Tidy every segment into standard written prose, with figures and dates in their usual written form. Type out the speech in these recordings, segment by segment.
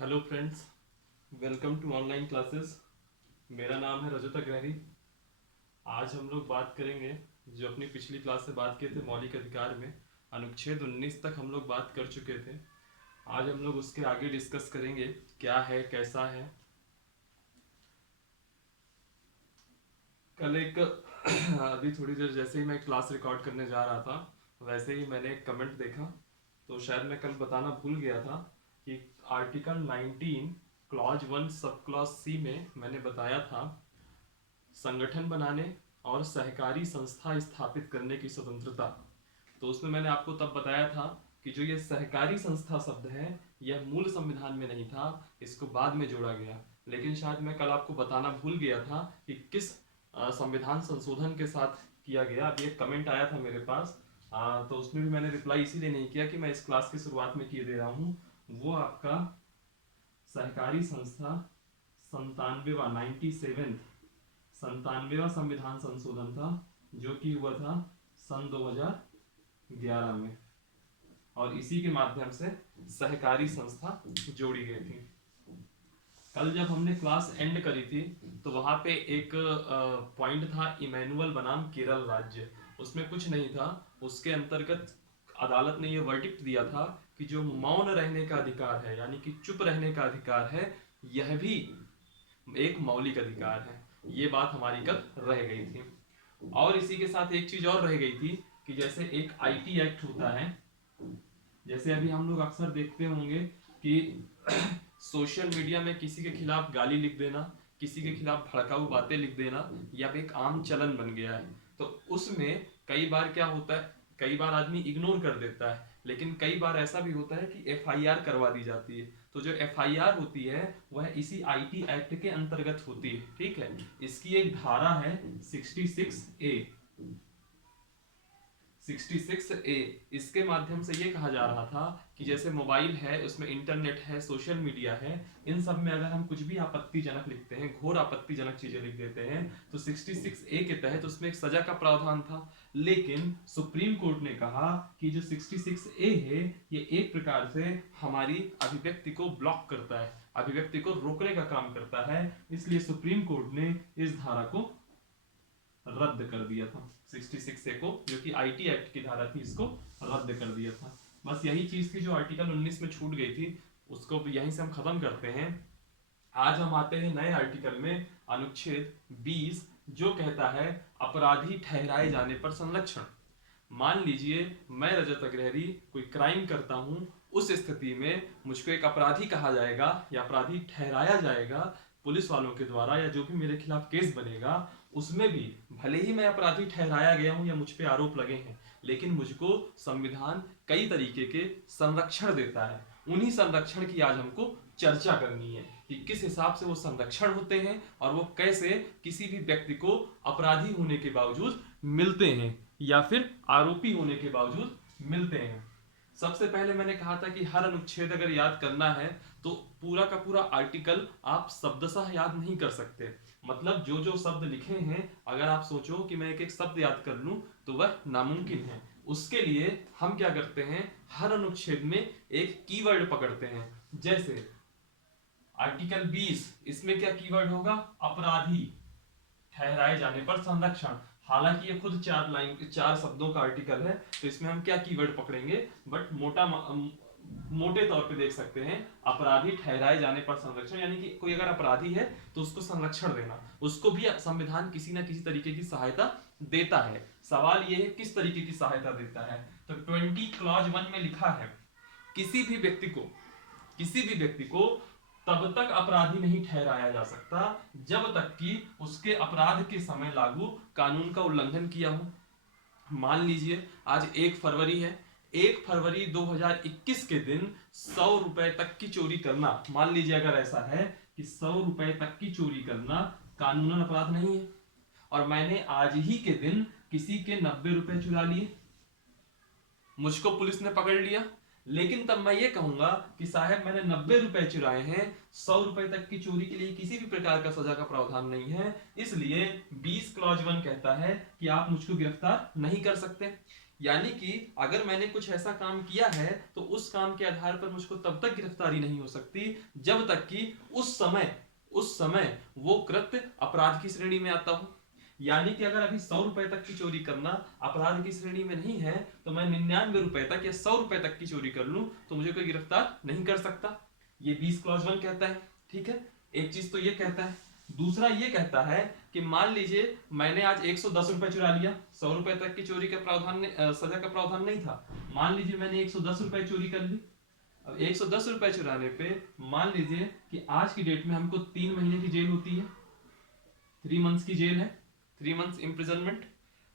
Hello friends, welcome to online classes. मेरा नाम है रजत अग्रहरी। आज हम लोग बात करेंगे जो अपनी पिछली क्लास से बात किए थे मौलिक अधिकार में अनुच्छेद 19 तक हम लोग बात कर चुके थे। आज हम लोग उसके आगे डिस्कस करेंगे क्या है कैसा है। कल एक अभी थोड़ी देर जैसे ही मैं क्लास रिकॉर्ड करने जा रहा था वैसे ही मैंने एक कमेंट देखा, तो शायद मैं कल बताना भूल गया था कि article 19 clause 1 sub clause C में मैंने बताया था संगठन बनाने और सहकारी संस्था स्थापित करने की स्वतंत्रता। तो उसमें मैंने आपको तब बताया था कि जो ये सहकारी संस्था शब्द है यह मूल संविधान में नहीं था, इसको बाद में जोड़ा गया। लेकिन शायद मैं कल आपको बताना भूल गया था कि किस संविधान संशोधन के साथ किया गया। अभी एक कमेंट आया था मेरे पास, तो उसमें भी मैंने रिप्लाई इसीलिए नहीं किया कि मैं इस क्लास की शुरुआत में किए दे रहा हूँ। वो आपका सहकारी संस्था 97वां संविधान संशोधन था, जो कि हुआ था सन 2011 में, और इसी के माध्यम से सहकारी संस्था जोड़ी गई थी। कल जब हमने क्लास एंड करी थी तो वहां पे एक पॉइंट था इमैनुअल बनाम केरल राज्य। उसमें कुछ नहीं था, उसके अंतर्गत अदालत ने यह वर्डिक्ट दिया था कि जो मौन रहने का अधिकार है यानी कि चुप रहने का अधिकार है यह भी एक मौलिक अधिकार है। ये बात हमारी कल रह गई थी। और इसी के साथ एक चीज और रह गई थी कि जैसे एक आईटी एक्ट होता है, जैसे अभी हम लोग अक्सर देखते होंगे कि सोशल मीडिया में किसी के खिलाफ गाली लिख देना, किसी के खिलाफ भड़काऊ बातें लिख देना यह एक आम चलन बन गया है। तो उसमें कई बार क्या होता है, कई बार आदमी इग्नोर कर देता है, लेकिन कई बार ऐसा भी होता है कि एफआईआर करवा दी जाती है। तो जो एफआईआर होती है वह इसी आईटी एक्ट के अंतर्गत होती है। ठीक है, इसकी एक धारा है 66A। 66A, इसके माध्यम से ये कहा जा रहा था कि जैसे मोबाइल है उसमें इंटरनेट है, सोशल मीडिया है, इन सब में अगर हम कुछ भी आपत्तिजनक लिखते हैं, घोर आपत्तिजनक चीजें लिख देते हैं, तो 66A के तहत उसमें एक सजा का प्रावधान था। लेकिन सुप्रीम कोर्ट ने कहा कि जो 66A है ये एक प्रकार से हमारी अभिव्यक्ति को ब्लॉक करता है, अभिव्यक्ति को रोकने का काम करता है, इसलिए सुप्रीम कोर्ट ने इस धारा को रद्द कर दिया था। 66A को, जो कि आईटी एक्ट की धारा थी, इसको रद्द कर दिया था। बस यही चीज थी जो आर्टिकल 19 में छूट गई थी, उसको यहीं से हम खत्म करते हैं। आज हम आते हैं नए आर्टिकल में, अनुच्छेद 20, जो कहता है अपराधी ठहराए जाने पर संरक्षण। मान लीजिए मैं रजत अग्रहरी कोई क्राइम करता हूं, उस स्थिति में मुझको एक अपराधी कहा जाएगा या अपराधी ठहराया जाएगा पुलिस वालों के द्वारा, या जो भी मेरे खिलाफ केस बनेगा उसमें भी भले ही मैं अपराधी ठहराया गया हूं या मुझ पे आरोप लगे हैं, लेकिन मुझको संविधान कई तरीके के संरक्षण देता है। उन्हीं संरक्षण की आज हमको चर्चा करनी है कि किस हिसाब से वो संरक्षण होते हैं और वो कैसे किसी भी व्यक्ति को अपराधी होने के बावजूद मिलते हैं या फिर आरोपी होने के बावजूद मिलते हैं। सबसे पहले मैंने कहा था कि हर अनुच्छेद अगर याद करना है तो पूरा का पूरा आर्टिकल आप शब्दशः याद नहीं कर सकते। मतलब जो जो शब्द लिखे हैं अगर आप सोचो कि मैं एक एक शब्द याद कर लूं तो वह नामुमकिन है। उसके लिए हम क्या करते हैं, हर अनुच्छेद में एक कीवर्ड पकड़ते हैं। जैसे आर्टिकल 20, इसमें क्या कीवर्ड होगा, अपराधी ठहराए जाने पर संरक्षण। हालांकि ये खुद 4 शब्दों का आर्टिकल है, तो इसमें हम क्या कीवर्ड पकड़ेंगे, बट मोटे तौर पे देख सकते हैं अपराधी ठहराए जाने पर संरक्षण, यानी कि कोई अगर अपराधी है तो उसको संरक्षण देना, उसको भी संविधान किसी ना किसी तरीके की सहायता देता है। सवाल यह है किस तरीके की सहायता देता है। तो 20 क्लॉज 1 में लिखा है किसी भी व्यक्ति को, किसी भी व्यक्ति को तब तक अपराधी नहीं ठहराया जा सकता जब तक कि उसके अपराध के समय लागू कानून का उल्लंघन किया हो। मान लीजिए आज 1 फरवरी है, 1 फरवरी 2021 के दिन 100 रुपए तक की चोरी करना, मान लीजिए अगर ऐसा है कि 100 रुपए तक की चोरी करना कानूनन अपराध नहीं है, और मैंने आज ही के दिन किसी के 90 रुपए चुरा लिए, मुझको पुलिस ने पकड़ लिया, लेकिन तब मैं ये कहूंगा कि साहब मैंने 90 रुपए चुराए हैं, 100 रुपए तक की चोरी के लिए किसी भी प्रकार का सजा का प्रावधान नहीं है, इसलिए 20 क्लॉज 1 कहता है कि आप मुझको गिरफ्तार नहीं कर सकते। यानी कि अगर मैंने कुछ ऐसा काम किया है तो उस काम के आधार पर मुझको तब तक गिरफ्तारी नहीं हो सकती जब तक कि उस समय वो कृत्य अपराध की श्रेणी में आता हो। यानी कि अगर अभी 100 रुपए तक की चोरी करना अपराध की श्रेणी में नहीं है तो मैं 99 रुपए तक या 100 रुपए तक की चोरी कर लूं तो मुझे कोई गिरफ्तार नहीं कर सकता। ये 20 क्लॉज 1 कहता है। ठीक है, एक चीज तो ये कहता है। दूसरा ये कहता है कि मान लीजिए मैंने आज 110 रुपए चुरा लिया, 100 रुपए तक की चोरी का सजा का प्रावधान नहीं था। मान लीजिए मैंने 110 रुपए चोरी कर ली। अब 110 रुपए चुराने पे मान लीजिए कि आज की डेट में हमको 3 महीने की जेल होती है, 3 मंथ्स की जेल है, 3 मंथ्स इम्प्रिजनमेंट।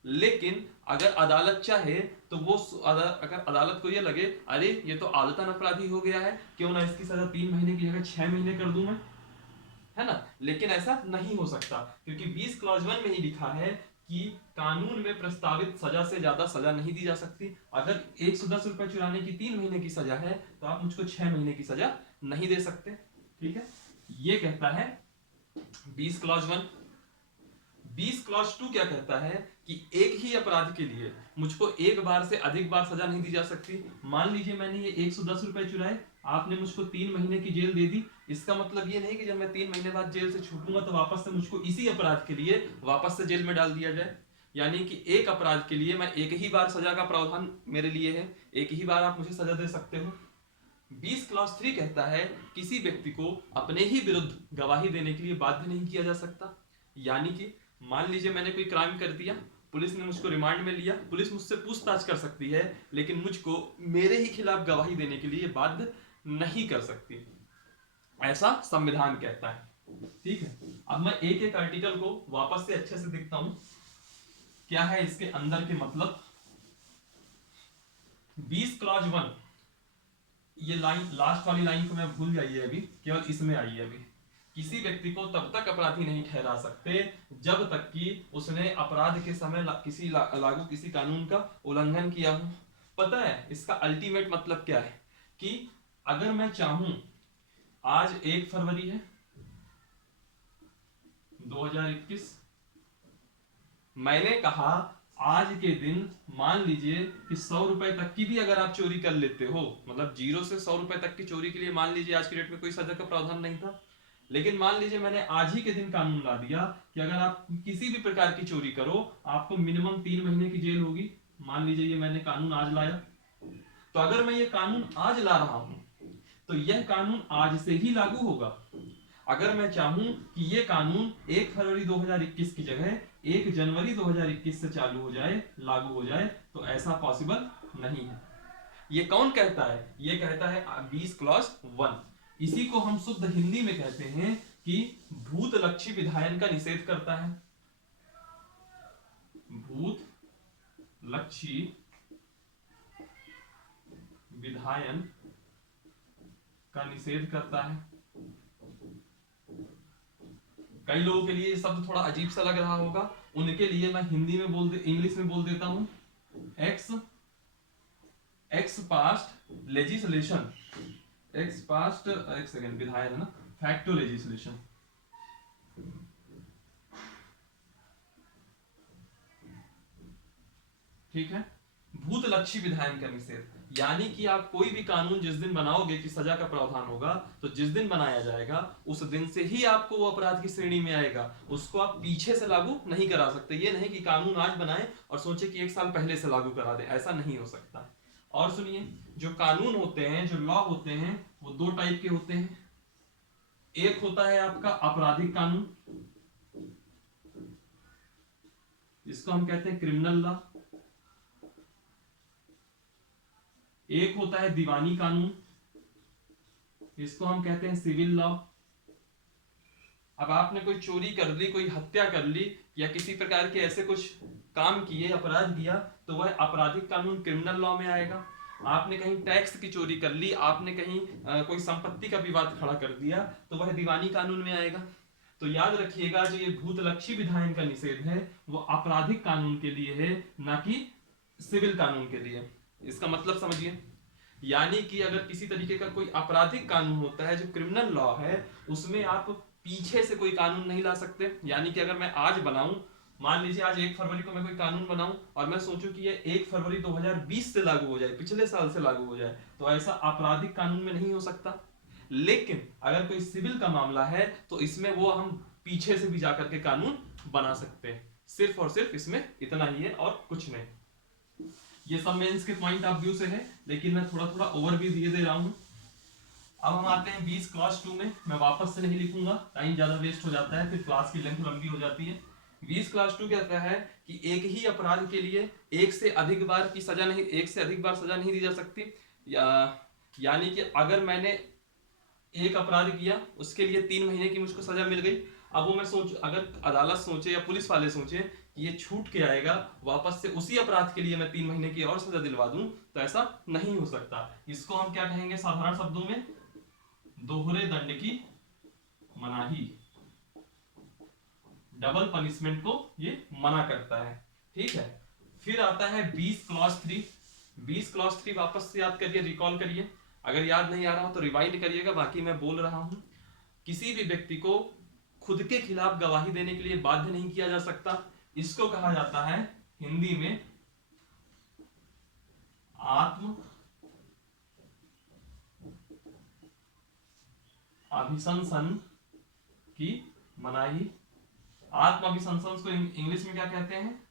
लेकिन अगर अदालत चाहे तो अगर अदालत को ये लगे अरे ये तो आदतन अपराधी हो गया है, क्यों ना इसकी सजा 3 महीने की जगह 6 महीने कर दूं मैं, है ना। लेकिन ऐसा नहीं हो सकता क्योंकि 20 क्लॉज 1 में ही लिखा है कि कानून में प्रस्तावित सजा से ज्यादा सजा नहीं दी जा सकती। अगर 110 रुपए चुराने की 3 महीने की सजा है तो आप मुझको 6 महीने की सजा नहीं दे सकते। ठीक है, ये कहता है 20 क्लॉज 1। 20 क्लॉज 2 क्या कहता है कि एक ही अपराध के लिए मुझको एक बार से अधिक बार सजा नहीं दी जा सकती। मान लीजिए मैंने ये 110 रुपए चुराए, आपने मुझको 3 महीने की जेल दे दी। इसका मतलब ये नहीं कि जब मैं 3 महीने बाद जेल से छूटूंगा तो वापस से मुझको इसी अपराध के लिए वापस से जेल में डाल दिया जाए। यानी कि एक अपराध के लिए मैं एक ही बार सजा का प्रावधान मेरे लिए है, एक ही बार आप मुझे सजा दे सकते हो। 20 क्लॉज 3 कहता है किसी व्यक्ति को अपने ही विरुद्ध गवाही देने के लिए बाध्य नहीं किया जा सकता। यानी कि मान लीजिए मैंने कोई क्राइम कर दिया, पुलिस ने मुझको रिमांड में लिया, पुलिस मुझसे पूछताछ कर सकती है लेकिन मुझको मेरे ही खिलाफ गवाही देने के लिए बाध्य नहीं कर सकती, ऐसा संविधान कहता है। ठीक है, अब मैं एक एक आर्टिकल को वापस से अच्छे से देखता हूं क्या है इसके अंदर के मतलब। 20 क्लॉज 1, ये लाइन लास्ट वाली लाइन को मैं भूल जाइए, अभी केवल इसमें आइए। अभी किसी व्यक्ति को तब तक अपराधी नहीं ठहरा सकते जब तक कि उसने अपराध के समय लागू किसी कानून का उल्लंघन किया हो। पता है इसका अल्टीमेट मतलब क्या है कि अगर मैं चाहूं, आज 1 फरवरी है 2021, मैंने कहा आज के दिन मान लीजिए कि 100 रुपए तक की भी अगर आप चोरी कर लेते हो, मतलब 0 से 100 रुपए तक की चोरी के लिए मान लीजिए आज की डेट में कोई सजा का प्रावधान नहीं था, लेकिन मान लीजिए मैंने आज ही के दिन कानून ला दिया कि अगर आप किसी भी प्रकार की चोरी करो आपको मिनिमम 3 महीने की जेल होगी। मान लीजिए ये मैंने कानून आज लाया, तो अगर मैं ये कानून आज ला रहा हूं तो यह कानून आज से ही लागू होगा। अगर मैं चाहूं कि ये कानून 1 फरवरी 2021 की जगह 1 जनवरी 2021 से चालू हो जाए, लागू हो जाए, तो ऐसा पॉसिबल नहीं है। ये कौन कहता है? ये कहता है 20 क्लॉज 1। इसी को हम शुद्ध हिंदी में कहते हैं कि भूत लक्षी विधायन का निषेध करता है। भूत लक्षी विधायन का निषेध करता है। कई लोगों के लिए ये शब्द थोड़ा अजीब सा लग रहा होगा, उनके लिए मैं हिंदी में इंग्लिश में बोल देता हूं। X past legislation, x past एक सेकेंड विधायन है ना, फैक्टो लेजिस्लेशन। ठीक है, भूत लक्षी विधायन का निषेध, यानी कि आप कोई भी कानून जिस दिन बनाओगे कि सजा का प्रावधान होगा, तो जिस दिन बनाया जाएगा उस दिन से ही आपको वो अपराध की श्रेणी में आएगा, उसको आप पीछे से लागू नहीं करा सकते। ये नहीं कि कानून आज बनाए और सोचे कि 1 साल पहले से लागू करा दे, ऐसा नहीं हो सकता। और सुनिए, जो कानून होते हैं, जो लॉ होते हैं, वो 2 टाइप के होते हैं। एक होता है आपका आपराधिक कानून, जिसको हम कहते हैं क्रिमिनल लॉ। एक होता है दीवानी कानून, इसको हम कहते हैं सिविल लॉ। अब आपने कोई चोरी कर ली, कोई हत्या कर ली, या किसी प्रकार के ऐसे कुछ काम किए, अपराध किया, तो वह आपराधिक कानून क्रिमिनल लॉ में आएगा। आपने कहीं टैक्स की चोरी कर ली, आपने कहीं कोई संपत्ति का विवाद खड़ा कर दिया, तो वह दीवानी कानून में आएगा। तो याद रखिएगा, जो ये भूतलक्षी विधायन का निषेध है वो आपराधिक कानून के लिए है, ना कि सिविल कानून के लिए। इसका मतलब समझिए, यानी कि अगर किसी तरीके का कोई आपराधिक कानून होता है जो क्रिमिनल लॉ है, उसमें आप पीछे से कोई कानून नहीं ला सकते। यानी कि अगर मैं आज बनाऊं मान लीजिए आज 1 फरवरी को मैं कोई कानून बनाऊं और मैं सोचूं कि ये 1 फरवरी 2020 से लागू हो जाए, पिछले साल से लागू हो जाए, तो ऐसा आपराधिक कानून में नहीं हो सकता। लेकिन अगर कोई सिविल का मामला है तो इसमें वो हम पीछे से भी जाकर के कानून बना सकते हैं। सिर्फ और सिर्फ इसमें इतना ही है और कुछ नहीं। ये सब मेंस के पॉइंट ऑफ व्यू से है, लेकिन मैं थोड़ा थोड़ा ओवरव्यू दे रहा हूं। अब हम आते हैं 20 क्लास 2 में। मैं वापस से नहीं लिखूंगा, टाइम ज्यादा वेस्ट हो जाता है, फिर क्लास की लेंथ लंबी हो जाती है। 20 क्लास 2 कहता है कि एक ही अपराध के लिए एक से अधिक बार सजा नहीं दी जा सकती। यानी कि अगर मैंने एक अपराध किया, उसके लिए 3 महीने की मुझको सजा मिल गई। अब वो मैं अगर अदालत सोचे या पुलिस वाले सोचे कि ये छूट के आएगा, वापस से उसी अपराध के लिए मैं 3 महीने की और सजा दिलवा दूं, तो ऐसा नहीं हो सकता। इसको हम क्या कहेंगे साधारण शब्दों में? दोहरे दंड की मनाही। डबल पनिशमेंट को ये मना करता है। ठीक है, फिर आता है 20 क्लॉज 3। 20 क्लॉज 3 वापस से याद करिए, रिकॉल करिए। अगर याद नहीं आ रहा हो तो रिवाइंड करिएगा, बाकी मैं बोल रहा हूं। किसी भी व्यक्ति को खुद के खिलाफ गवाही देने के लिए बाध्य नहीं किया जा सकता। इसको कहा जाता है हिंदी में आत्म अभिशंसन की मनाही। आत्म अभिशंसन को इंग्लिश में क्या कहते हैं?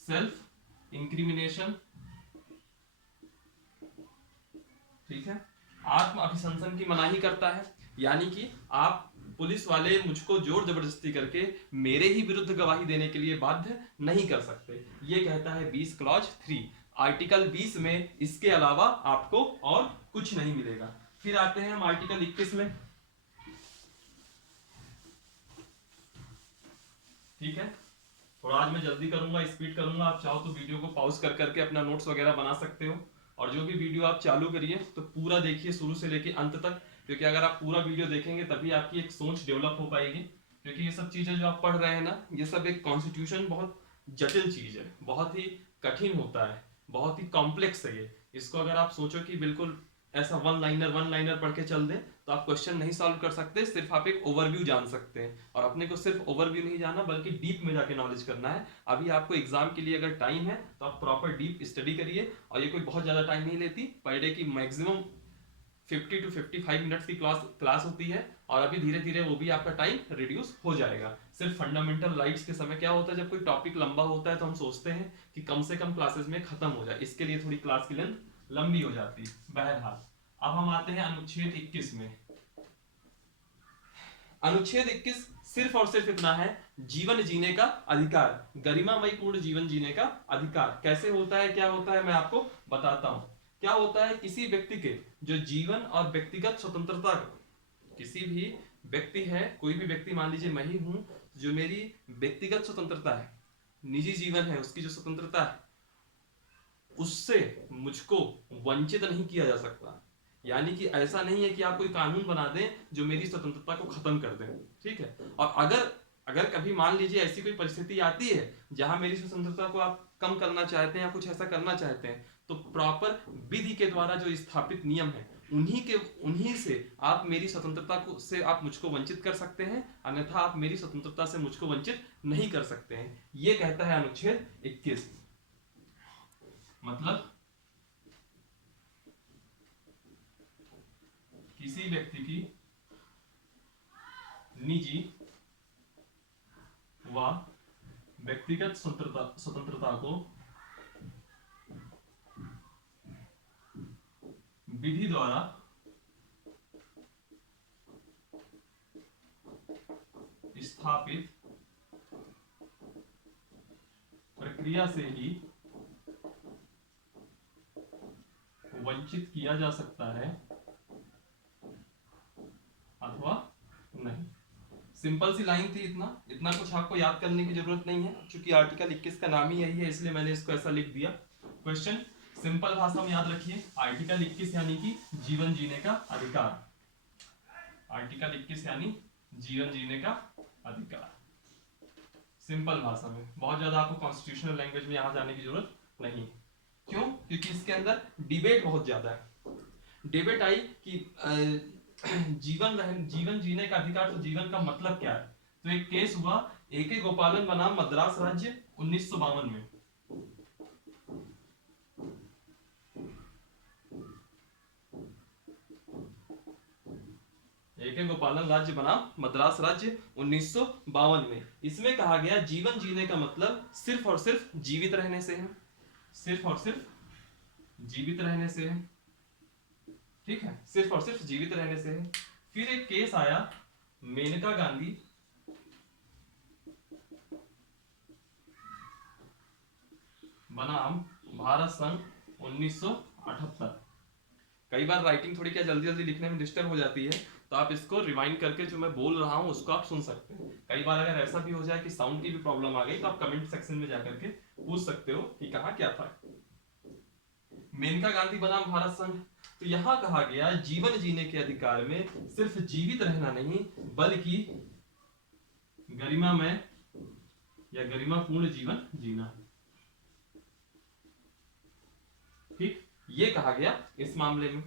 Self incrimination. ठीक है, आत्म अभिशंसन की मनाही करता है, यानी कि आप पुलिस वाले मुझको जोर जबरदस्ती करके मेरे ही विरुद्ध गवाही देने के लिए बाध्य नहीं कर सकते। ये कहता है 20 क्लॉज 3। आर्टिकल 20 में इसके अलावा आपको और कुछ नहीं मिलेगा। फिर आते हैं हम आर्टिकल 21 में। ठीक है, थोड़ा आज मैं जल्दी करूंगा, स्पीड करूंगा। आप चाहो तो वीडियो को पॉज कर करके अपना नोट्स वगैरह बना सकते हो, और जो भी वीडियो आप चालू करिए तो पूरा देखिए शुरू से लेके अंत तक, क्योंकि अगर आप पूरा वीडियो देखेंगे तभी आपकी एक सोच डेवलप हो पाएगी। क्योंकि ये सब चीजें जो आप पढ़ रहे हैं ना, ये सब एक कॉन्स्टिट्यूशन बहुत जटिल चीज है, बहुत ही कठिन होता है, बहुत ही कॉम्प्लेक्स है ये। इसको अगर आप सोचो कि बिल्कुल ऐसा वन लाइनर पढ़ के चल दें तो आप क्वेश्चन नहीं सॉल्व कर सकते। सिर्फ आप एक ओवरव्यू जान सकते हैं, और अपने को सिर्फ ओवरव्यू नहीं जानना बल्कि डीप में जाके नॉलेज करना है। अभी आपको एग्जाम के लिए अगर टाइम है तो आप प्रॉपर डीप स्टडी करिए, और ये कोई बहुत ज्यादा टाइम नहीं लेती। पर डे की मैक्सिमम 50 to 55 मिनट्स की क्लास होती है, और अभी धीरे धीरे वो भी आपका टाइम रिड्यूस हो जाएगा। सिर्फ फंडामेंटल राइट्स के समय क्या होता है, जब कोई टॉपिक लंबा होता है तो हम सोचते हैं कि कम से कम क्लासेस में खत्म हो जाए, इसके लिए थोड़ी क्लास की लेंथ लंबी हो जाती है। बहरहाल अब हम आते हैं अनुच्छेद 21 में। अनुच्छेद 21 सिर्फ और सिर्फ इतना है, जीवन जीने का अधिकार, गरिमामय पूर्ण जीवन जीने का अधिकार। कैसे होता है, क्या होता है, मैं आपको बताता हूं। क्या होता है, किसी व्यक्ति के जो जीवन और व्यक्तिगत स्वतंत्रता, किसी भी व्यक्ति है, कोई भी व्यक्ति, मान लीजिए मैं ही हूं, जो मेरी व्यक्तिगत स्वतंत्रता है, निजी जीवन है, उसकी जो स्वतंत्रता है, उससे मुझको वंचित नहीं किया जा सकता। यानी कि ऐसा नहीं है कि आप कोई कानून बना दें जो मेरी स्वतंत्रता को खत्म कर दे। ठीक है, और अगर कभी मान लीजिए ऐसी कोई परिस्थिति आती है जहां मेरी स्वतंत्रता को आप कम करना चाहते हैं या कुछ ऐसा करना चाहते हैं, तो प्रॉपर विधि के द्वारा जो स्थापित नियम है उन्हीं से आप मेरी स्वतंत्रता को से आप मुझको वंचित कर सकते हैं, अन्यथा आप मेरी स्वतंत्रता से मुझको वंचित नहीं कर सकते हैं। ये कहता है अनुच्छेद 21। मतलब किसी व्यक्ति की निजी व व्यक्तिगत स्वतंत्रता को विधि द्वारा स्थापित प्रक्रिया से ही वंचित किया जा सकता है अथवा नहीं। सिंपल सी लाइन थी, इतना कुछ आपको याद करने की जरूरत नहीं है, क्योंकि आर्टिकल 21 का नाम ही यही है, इसलिए मैंने इसको ऐसा लिख दिया। क्वेश्चन सिंपल भाषा में याद रखिए, आर्टिकल 21 यानी कि जीवन जीने का अधिकार। आर्टिकल 21 यानी जीवन जीने का अधिकार, सिंपल भाषा में। बहुत ज्यादा आपको कॉन्स्टिट्यूशनल लैंग्वेज में यहां जाने की जरूरत नहीं। क्यों? क्योंकि इसके अंदर डिबेट बहुत ज्यादा है। डिबेट आई कि जीवन जीने का अधिकार, तो जीवन का मतलब क्या है। तो एक केस हुआ A.K. गोपालन बनाम मद्रास राज्य 1952 में। A.K. गोपालन राज्य बनाम मद्रास राज्य 1952 में। इसमें कहा गया जीवन जीने का मतलब सिर्फ और सिर्फ जीवित रहने से है, सिर्फ और सिर्फ जीवित रहने से है, ठीक है, सिर्फ और सिर्फ जीवित रहने से है। फिर एक केस आया मेनका गांधी बनाम भारत संघ 1978। कई बार राइटिंग थोड़ी क्या जल्दी जल्दी लिखने में डिस्टर्ब हो जाती है, तो आप इसको रिवाइंड करके जो मैं बोल रहा हूं उसको आप सुन सकते हैं। कई बार अगर ऐसा भी हो जाए कि साउंड की भी प्रॉब्लम आ गई तो आप कमेंट सेक्शन में जाकर के पूछ सकते हो कि कहा क्या था। मेनका गांधी बनाम भारत संघ, तो यहां कहा गया जीवन जीने के अधिकार में सिर्फ जीवित रहना नहीं बल्कि गरिमामय या गरिमापूर्ण जीवन जीना, ठीक, ये कहा गया इस मामले में,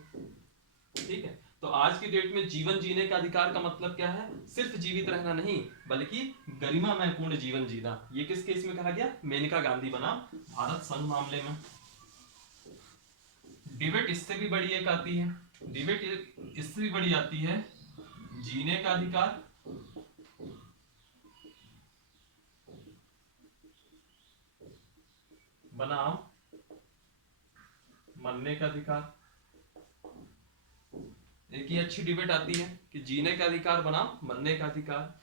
ठीक है। तो आज की डेट में जीवन जीने का अधिकार का मतलब क्या है? सिर्फ जीवित रहना नहीं बल्कि गरिमामय पूर्ण जीवन जीना। ये किस केस में कहा गया? मेनका गांधी बनाम भारत संघ मामले में। डिबेट इससे भी बड़ी एक आती है, डिबेट इससे भी बड़ी आती है, जीने का अधिकार बनाम मरने का अधिकार। एक ही अच्छी डिबेट आती है कि जीने का अधिकार बनाम मरने का अधिकार।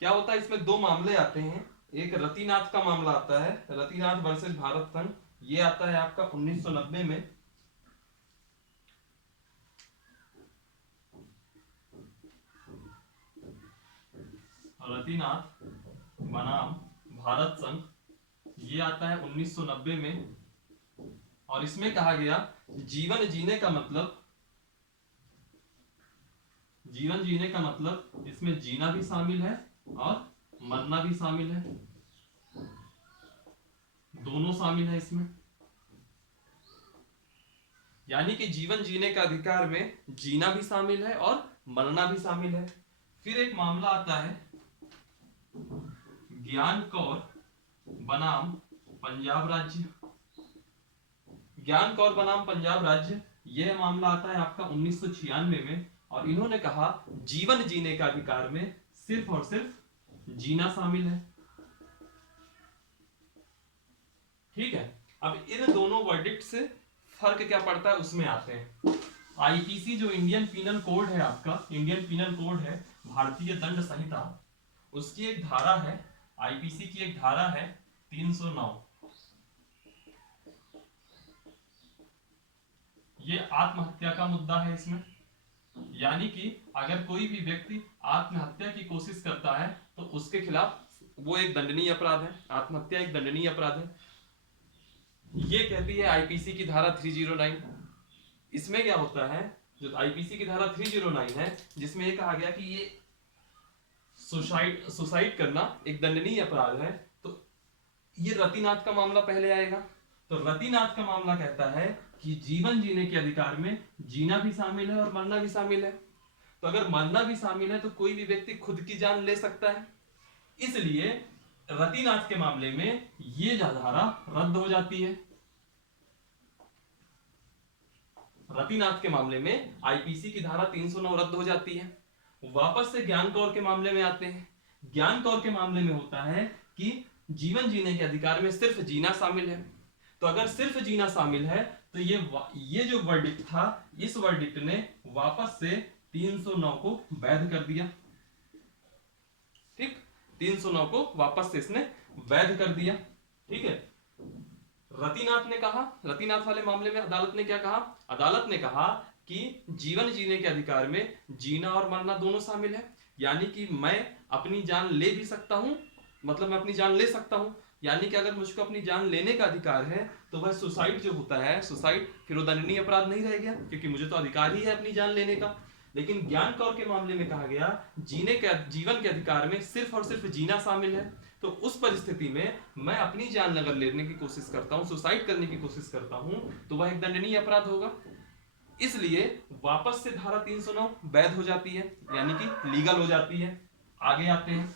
क्या होता है इसमें? दो मामले आते हैं, एक रतिनाथ का मामला आता है, रतिनाथ वर्सेस भारत संघ, ये आता है आपका 1990 में। रतिनाथ बनाम भारत संघ, ये आता है 1990 में। और इसमें कहा गया जीवन जीने का मतलब, जीवन जीने का मतलब इसमें जीना भी शामिल है और मरना भी शामिल है, दोनों शामिल है इसमें। यानी कि जीवन जीने का अधिकार में जीना भी शामिल है और मरना भी शामिल है। फिर एक मामला आता है ज्ञान कौर बनाम पंजाब राज्य, ज्ञान कौर बनाम पंजाब राज्य, यह मामला आता है आपका 1996 में। और इन्होंने कहा जीवन जीने का अधिकार में सिर्फ और सिर्फ जीना शामिल है, ठीक है। अब इन दोनों वर्डिक्ट से फर्क क्या पड़ता है उसमें आते हैं। आईपीसी जो इंडियन पीनल कोड है आपका, इंडियन पीनल कोड है, भारतीय दंड संहिता, उसकी एक धारा है, आईपीसी की एक धारा है 309। ये आत्महत्या का मुद्दा है इसमें। यानी कि अगर कोई भी व्यक्ति आत्महत्या की कोशिश करता है तो उसके खिलाफ वो एक दंडनीय अपराध है, आत्महत्या एक दंडनीय अपराध है। ये कहती है आईपीसी की धारा 309। इसमें क्या होता है, जो आईपीसी की धारा 309 है, जिसमें ये कहा गया कि ये सुसाइड करना एक दंडनीय अपराध है, तो ये रतिनाथ का मामला पहले आएगा। तो रतिनाथ का मामला कहता है कि जीवन जीने के अधिकार में जीना भी शामिल है और मरना भी शामिल है। तो अगर मरना भी शामिल है तो कोई भी व्यक्ति खुद की जान ले सकता है, इसलिए रतिनाथ के मामले में ये धारा रद्द हो जाती है। रतिनाथ के मामले में आईपीसी की धारा 309 रद्द हो जाती है। वापस से ज्ञान कौर के मामले में आते हैं। ज्ञान कौर के मामले में होता है कि जीवन जीने के अधिकार में सिर्फ जीना शामिल है। तो अगर सिर्फ जीना शामिल है तो ये जो वर्डिक्ट था, इस वर्डिक्ट ने वापस से 309 को वैध कर दिया, ठीक, 309 को वापस से इसने वैध कर दिया, ठीक है। रतिनाथ ने कहा, रतिनाथ वाले मामले में अदालत ने क्या कहा? अदालत ने कहा कि जीवन जीने के अधिकार में जीना और मरना दोनों शामिल है। यानी कि मैं अपनी जान ले भी सकता हूं, मतलब मैं अपनी जान ले सकता हूं। यानी कि अगर मुझको अपनी जान लेने का अधिकार है तो वह सुसाइड जो होता है, सुसाइड फिर वो दंडनीय अपराध नहीं रह गया, क्योंकि मुझे तो अधिकार ही है अपनी जान लेने का। लेकिन ज्ञान कौर के मामले में कहा गया जीवन के अधिकार में सिर्फ और सिर्फ जीना शामिल है। तो उस परिस्थिति में मैं अपनी जान अगर लेने की कोशिश करता हूं, सुसाइड करने की कोशिश करता हूं, तो वह एक दंडनीय अपराध होगा। इसलिए वापस से धारा 309 वैध हो जाती है, यानी कि लीगल हो जाती है। आगे आते हैं,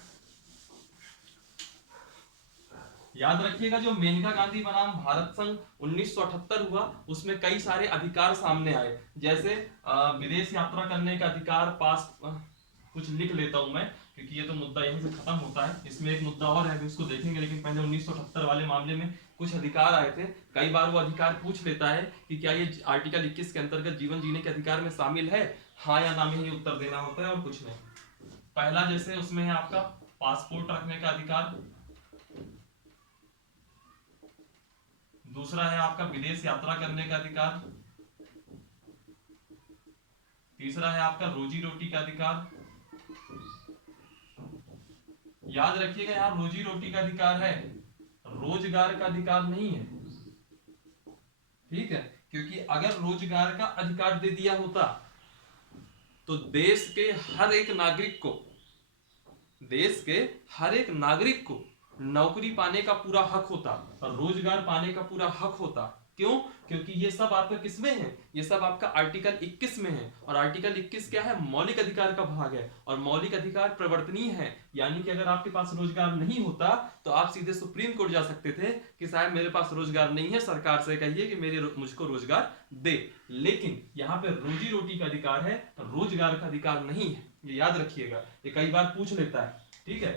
याद रखिएगा जो मेनका गांधी बनाम भारत संघ 1978 हुआ, उसमें कई सारे अधिकार सामने आए, जैसे विदेश यात्रा करने का अधिकार, पास कुछ लिख लेता हूं मैं क्योंकि ये तो मुद्दा यहीं से खत्म होता है। इसमें एक मुद्दा और है, उसको देखेंगे, लेकिन पहले 1978 वाले मामले में कुछ अधिकार आए थे। कई बार वो अधिकार पूछ लेता है कि क्या ये आर्टिकल 21 के अंतर्गत जीवन जीने के अधिकार में शामिल है, हाँ या ना में ही उत्तर देना होता है और कुछ नहीं। पहला जैसे उसमें है आपका पासपोर्ट रखने का अधिकार, दूसरा है आपका विदेश यात्रा करने का अधिकार, तीसरा है आपका रोजी रोटी का अधिकार। याद रखिएगा यहां रोजी रोटी का अधिकार है, रोजगार का अधिकार नहीं है, ठीक है, क्योंकि अगर रोजगार का अधिकार दे दिया होता तो देश के हर एक नागरिक को, देश के हर एक नागरिक को नौकरी पाने का पूरा हक होता और रोजगार पाने का पूरा हक होता। क्यों? क्योंकि ये सब आपका किसमें है, ये सब आपका आर्टिकल 21 में है, और आर्टिकल 21 क्या है, मौलिक अधिकार का भाग है, और मौलिक अधिकार प्रवर्तनीय है। यानी कि अगर आपके पास रोजगार नहीं होता तो आप सीधे सुप्रीम कोर्ट जा सकते थे कि साहब मेरे पास रोजगार नहीं है, सरकार से कहिए कि मुझको रोजगार दे। लेकिन यहाँ पे रोजी रोटी का अधिकार है, रोजगार का अधिकार नहीं है, ये याद रखिएगा, ये कई बार पूछ लेता है, ठीक है।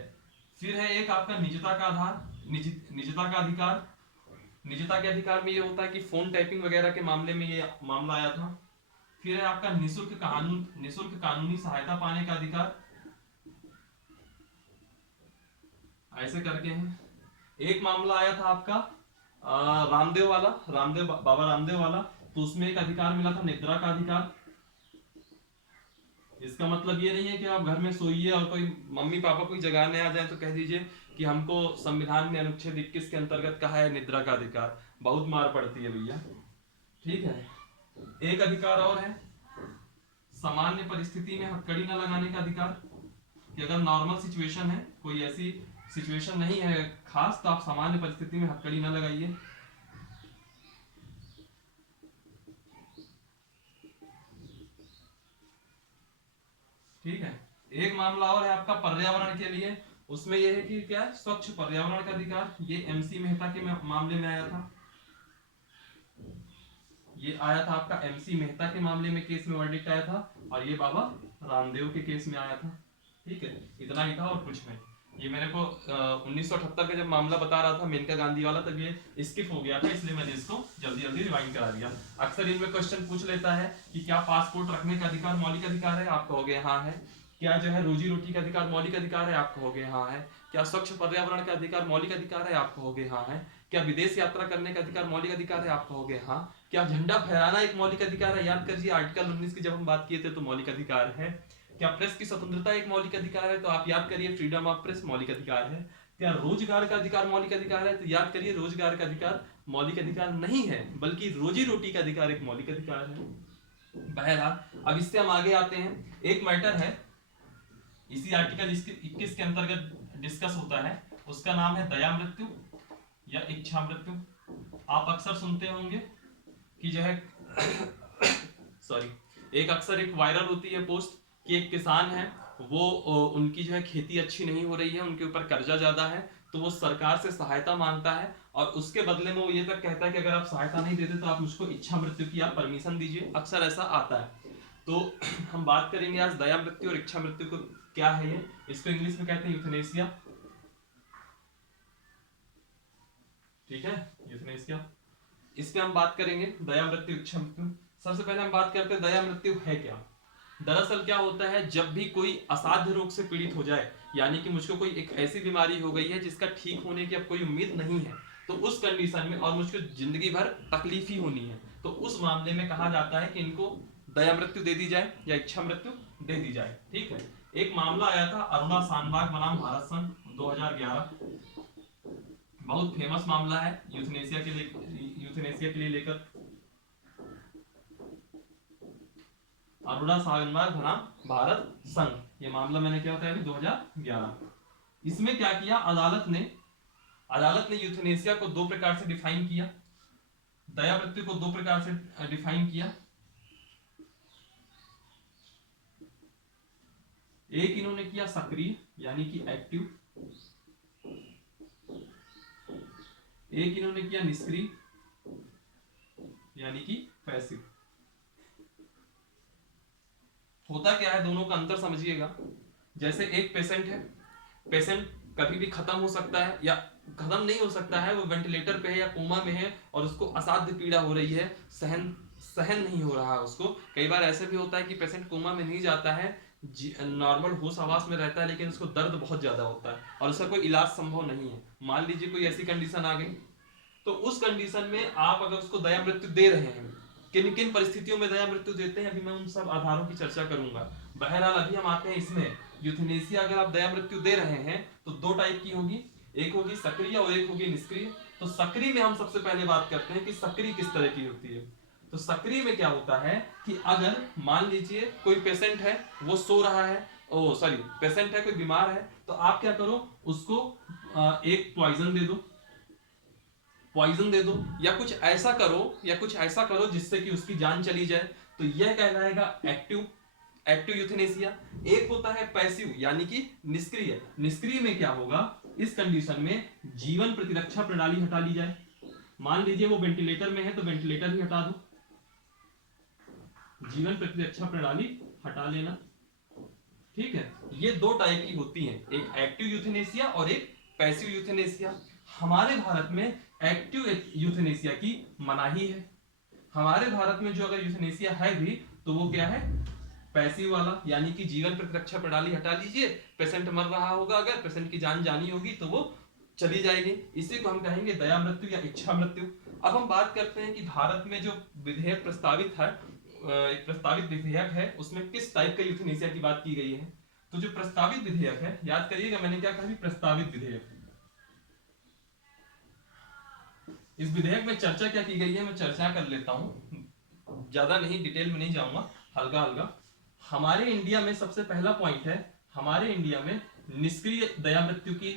फिर है एक आपका निजता का आधार, निजता का अधिकार। निजता के अधिकार में ये होता है कि फोन टैपिंग वगैरह के मामले में ये मामला आया था। फिर है आपका निशुल्क कानूनी सहायता पाने का अधिकार, ऐसे करके है। एक मामला आया था आपका रामदेव वाला, बाबा रामदेव वाला, तो उसमें एक अधिकार मिला था निद्रा का अधिकार। इसका मतलब ये नहीं है कि आप घर में सोइए और कोई मम्मी पापा कोई जगाने आ जाए तो कह दीजिए कि हमको संविधान ने अनुच्छेद 21 के अंतर्गत कहा है निद्रा का अधिकार, बहुत मार पड़ती है भैया, ठीक है। एक अधिकार और है सामान्य परिस्थिति में हथकड़ी न लगाने का अधिकार, कि अगर नॉर्मल सिचुएशन है, कोई ऐसी सिचुएशन नहीं है खास, तो आप सामान्य परिस्थिति में हथकड़ी न लगाइए। ठीक है। एक मामला और है आपका पर्यावरण के लिए, उसमें यह है कि क्या है, स्वच्छ पर्यावरण का अधिकार, ये एमसी मेहता के मामले में आया था, ये आया था आपका एमसी मेहता के मामले में, केस में वर्डिक्ट आया था, और ये बाबा रामदेव के केस में आया था, ठीक है। इतना ही था और कुछ नहीं। ये मेरे को 1978 का जब मामला बता रहा था मेनका गांधी वाला, तब ये स्किप हो गया था, इसलिए मैंने इसको जल्दी जल्दी रिवाइंड करा दिया। अक्सर इनमें क्वेश्चन पूछ लेता है कि क्या पासपोर्ट रखने का अधिकार मौलिक अधिकार है, आप कहोगे हाँ है। क्या जो है रोजी रोटी का अधिकार मौलिक अधिकार है, आप कहोगे हाँ है। क्या स्वच्छ पर्यावरण का अधिकार मौलिक अधिकार है, आप कहोगे हाँ है। क्या विदेश यात्रा करने का अधिकार मौलिक अधिकार है, आप कहोगे हाँ। क्या झंडा फहराना एक मौलिक अधिकार है, याद करिए आर्टिकल 19 की जब हम बात किए थे तो मौलिक अधिकार है। क्या प्रेस की स्वतंत्रता एक मौलिक अधिकार है, तो आप याद करिए फ्रीडम ऑफ प्रेस मौलिक अधिकार है। क्या रोजगार का अधिकार मौलिक अधिकार है, तो याद करिए रोजगार का अधिकार मौलिक अधिकार नहीं है, बल्कि रोजी रोटी का अधिकार एक मौलिक अधिकार है। बहरहाल अब इससे हम आगे आते हैं, एक मैटर है इसी आर्टिकल 21 के अंतर्गत डिस्कस होता है, उसका नाम है दया मृत्यु या इच्छा मृत्यु। आप अक्सर सुनते होंगे कि जो है सॉरी, एक अक्सर एक वायरल होती है पोस्ट कि एक किसान है, वो उनकी जो है खेती अच्छी नहीं हो रही है, उनके ऊपर कर्जा ज्यादा है, तो वो सरकार से सहायता मांगता है, और उसके बदले में वो ये तक कहता है कि अगर आप सहायता नहीं देते तो आप मुझको इच्छा मृत्यु की आप परमिशन दीजिए। अक्सर ऐसा आता है। तो हम बात करेंगे आज दया मृत्यु और इच्छा मृत्यु को, क्या है ये, इसको इंग्लिश में कहते हैं यूथनेसिया, ठीक है, यूथनेसिया। इस पे हम बात करेंगे दया मृत्यु इच्छा मृत्यु। सबसे पहले हम बात करते हैं दया मृत्यु है क्या। दरअसल क्या होता है, जब भी कोई असाध्य रोग से पीड़ित हो जाए, यानी कि मुझको कोई एक ऐसी बीमारी हो गई है जिसका ठीक होने की अब कोई उम्मीद नहीं है, तो उस कंडीशन में और मुझको जिंदगी भर तकलीफ ही होनी है, तो उस मामले में कहा जाता है कि इनको दया मृत्यु दे दी जाए या इच्छा मृत्यु दे दी जाए, ठीक है। एक मामला आया था अरुणा शानबाग बनाम भारत संघ 2011, बहुत फेमस मामला है यूथनेसिया के लिए लेकर, अरुणा शानबाग बनाम भारत संघ, ये मामला मैंने क्या बताया अभी 2011। इसमें क्या किया अदालत ने यूथनेसिया को दो प्रकार से डिफाइन किया, दया मृत्यु को दो प्रकार से डिफाइन किया। एक इन्होंने किया सक्रिय यानी कि एक्टिव, एक इन्होंने किया निष्क्रिय यानी कि पैसिव। होता क्या है, दोनों का अंतर समझिएगा। जैसे एक पेशेंट है, पेशेंट कभी भी खत्म हो सकता है या खत्म नहीं हो सकता है, वो वेंटिलेटर पे है या कोमा में है और उसको असाध्य पीड़ा हो रही है, सहन सहन नहीं हो रहा है उसको। कई बार ऐसे भी होता है कि पेशेंट कोमा में नहीं जाता है, नॉर्मल होश आवास में रहता है, लेकिन उसको दर्द बहुत ज्यादा होता है और उसका कोई इलाज संभव नहीं है। मान लीजिए कोई ऐसी कंडीशन आ गई, तो उस कंडीशन में आप अगर उसको दया मृत्यु दे रहे हैं, किन किन परिस्थितियों में दया मृत्यु देते हैं, अभी मैं उन सब आधारों की चर्चा करूंगा। बहरहाल अभी हम आते हैं इसमें, यूथेनेसिया अगर आप दया मृत्यु दे रहे हैं तो दो टाइप की होगी, एक होगी सक्रिय और एक होगी निष्क्रिय। तो सक्रिय में हम सबसे पहले बात करते हैं कि सक्रिय किस तरह की होती है। तो सक्रिय में क्या होता है कि अगर मान लीजिए कोई पेशेंट है, वो सो रहा है, ओ सॉरी पेशेंट है, कोई बीमार है, तो आप क्या करो, उसको एक पॉइजन दे दो, पॉइजन दे दो, या कुछ ऐसा करो, या कुछ ऐसा करो जिससे कि उसकी जान चली जाए, तो यह कहलाएगा एक्टिव, एक्टिव यूथेनेसिया। एक होता है पैसिव यानी कि निष्क्रिय। निष्क्रिय में क्या होगा, इस कंडीशन में जीवन प्रतिरक्षा प्रणाली हटा ली जाए। मान लीजिए वो वेंटिलेटर में है तो वेंटिलेटर ही हटा दो, जीवन प्रतिरक्षा प्रणाली हटा लेना। ठीक है, ये दो टाइप की होती हैं, एक एक्टिव यूथेनेसिया और एक पैसिव यूथेनेसिया। हमारे भारत में एक्टिव यूथेनेसिया की मनाही है। हमारे भारत में जो अगर यूथेनेसिया है भी तो वो क्या है, पैसिव वाला, यानी कि जीवन प्रतिरक्षा प्रणाली हटा लीजिए, पेशेंट मर रहा होगा, अगर पेशेंट की जान जानी होगी तो वो चली जाएगी, इसी को हम कहेंगे दया मृत्यु या इच्छा मृत्यु। अब हम बात करते हैं कि भारत में जो विधेयक प्रस्तावित है, एक प्रस्तावित विधेयक है, उसमें किस टाइप का यूथेनेसिया की बात की गई है। तो जो प्रस्तावित विधेयक है, याद करिएगा मैंने क्या कहा, प्रस्तावित विधेयक। इस विधेयक में चर्चा क्या की गई है, मैं चर्चा कर लेता हूं, ज्यादा नहीं डिटेल में नहीं जाऊंगा, हल्का हल्का। हमारे इंडिया में सबसे पहला पॉइंट है, हमारे इंडिया में निष्क्रिय दया मृत्यु की,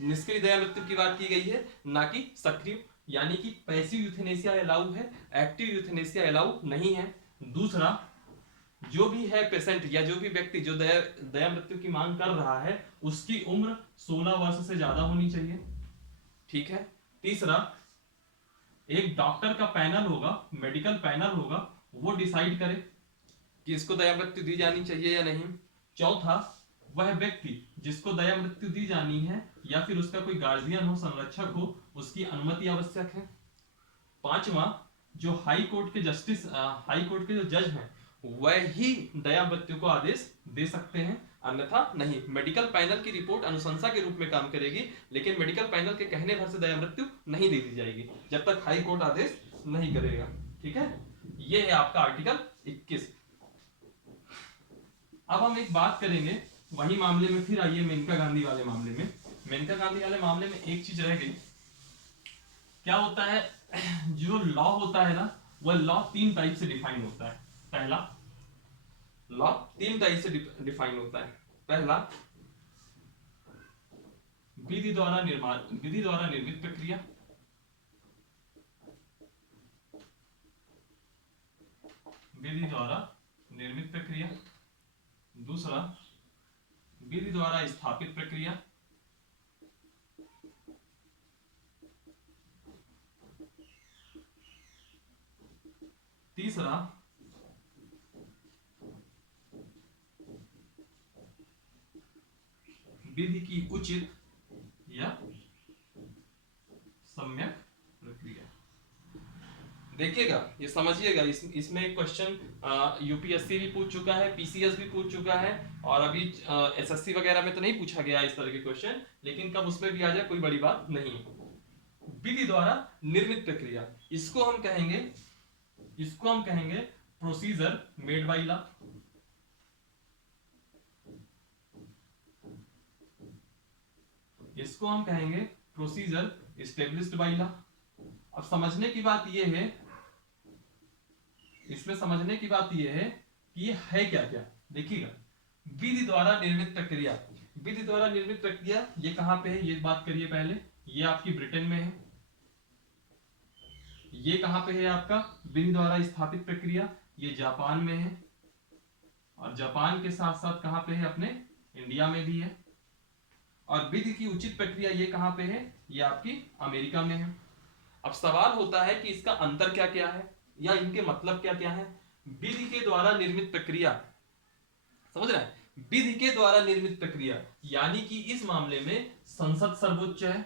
निष्क्रिय दया मृत्यु की बात की गई है, ना कि सक्रिय, यानी कि पैसिव यूथेनेसिया अलाउ है, एक्टिव यूथेनेसिया अलाउ नहीं है। दूसरा, जो भी है पेशेंट या जो भी व्यक्ति जो दया मृत्यु की मांग कर रहा है, उसकी उम्र 16 वर्ष से ज्यादा होनी चाहिए। ठीक है। तीसरा, एक डॉक्टर का पैनल होगा, मेडिकल पैनल होगा, वो डिसाइड करे कि इसको दया मृत्यु दी जानी चाहिए या नहीं। चौथा, वह व्यक्ति जिसको दया मृत्यु दी जानी है या फिर उसका कोई गार्जियन हो, संरक्षक हो, उसकी अनुमति आवश्यक है। पांचवा, जो हाई कोर्ट के जस्टिस, हाई कोर्ट के जो जज हैं, वह ही दया मृत्यु को आदेश दे सकते हैं, अन्यथा नहीं। मेडिकल पैनल की रिपोर्ट अनुशंसा के रूप में काम करेगी, लेकिन मेडिकल पैनल के कहने भर से दया मृत्यु नहीं दे दी जाएगी जब तक हाई कोर्ट आदेश नहीं करेगा। ठीक है, ये है आपका आर्टिकल 21। अब हम एक बात करेंगे वही मामले में, फिर आइए मेनका गांधी वाले मामले में। मेनका गांधी वाले मामले में एक चीज रह गई, क्या होता है, जो लॉ होता है ना, वह लॉ 3 टाइप से डिफाइन होता है। पहला, लॉ 3 टाइप से डिफाइन होता है। पहला, विधि द्वारा निर्मित प्रक्रिया, विधि द्वारा निर्मित प्रक्रिया। दूसरा, विधि द्वारा स्थापित प्रक्रिया। तीसरा, विधि की उचित या सम्यक प्रक्रिया। देखिएगा, ये समझिएगा, इसमें एक क्वेश्चन यूपीएससी भी पूछ चुका है, पीसीएस भी पूछ चुका है, और अभी एसएससी वगैरह में तो नहीं पूछा गया इस तरह के क्वेश्चन, लेकिन कब उसमें भी आ जाए कोई बड़ी बात नहीं। विधि द्वारा निर्मित प्रक्रिया, इसको हम कहेंगे प्रोसीजर मेड बाय लॉ। इसको हम कहेंगे प्रोसीजर एस्टेब्लिश्ड बाय लॉ। अब समझने की बात यह है, इसमें समझने की बात यह है कि ये है क्या क्या। देखिएगा, विधि द्वारा निर्मित प्रक्रिया, विधि द्वारा निर्मित प्रक्रिया ये कहां पे है, ये बात करिए पहले। ये आपकी ब्रिटेन में है। ये कहां पे है आपका विधि द्वारा स्थापित प्रक्रिया, ये जापान में है। और जापान के साथ साथ कहां पे है, अपने इंडिया में भी है। और विधि की उचित प्रक्रिया ये कहां पे है, ये आपकी अमेरिका में है। अब सवाल होता है कि इसका अंतर क्या क्या है या इनके मतलब क्या क्या है। विधि के द्वारा निर्मित प्रक्रिया, समझ रहा है, विधि के द्वारा निर्मित प्रक्रिया यानी कि इस मामले में संसद सर्वोच्च है,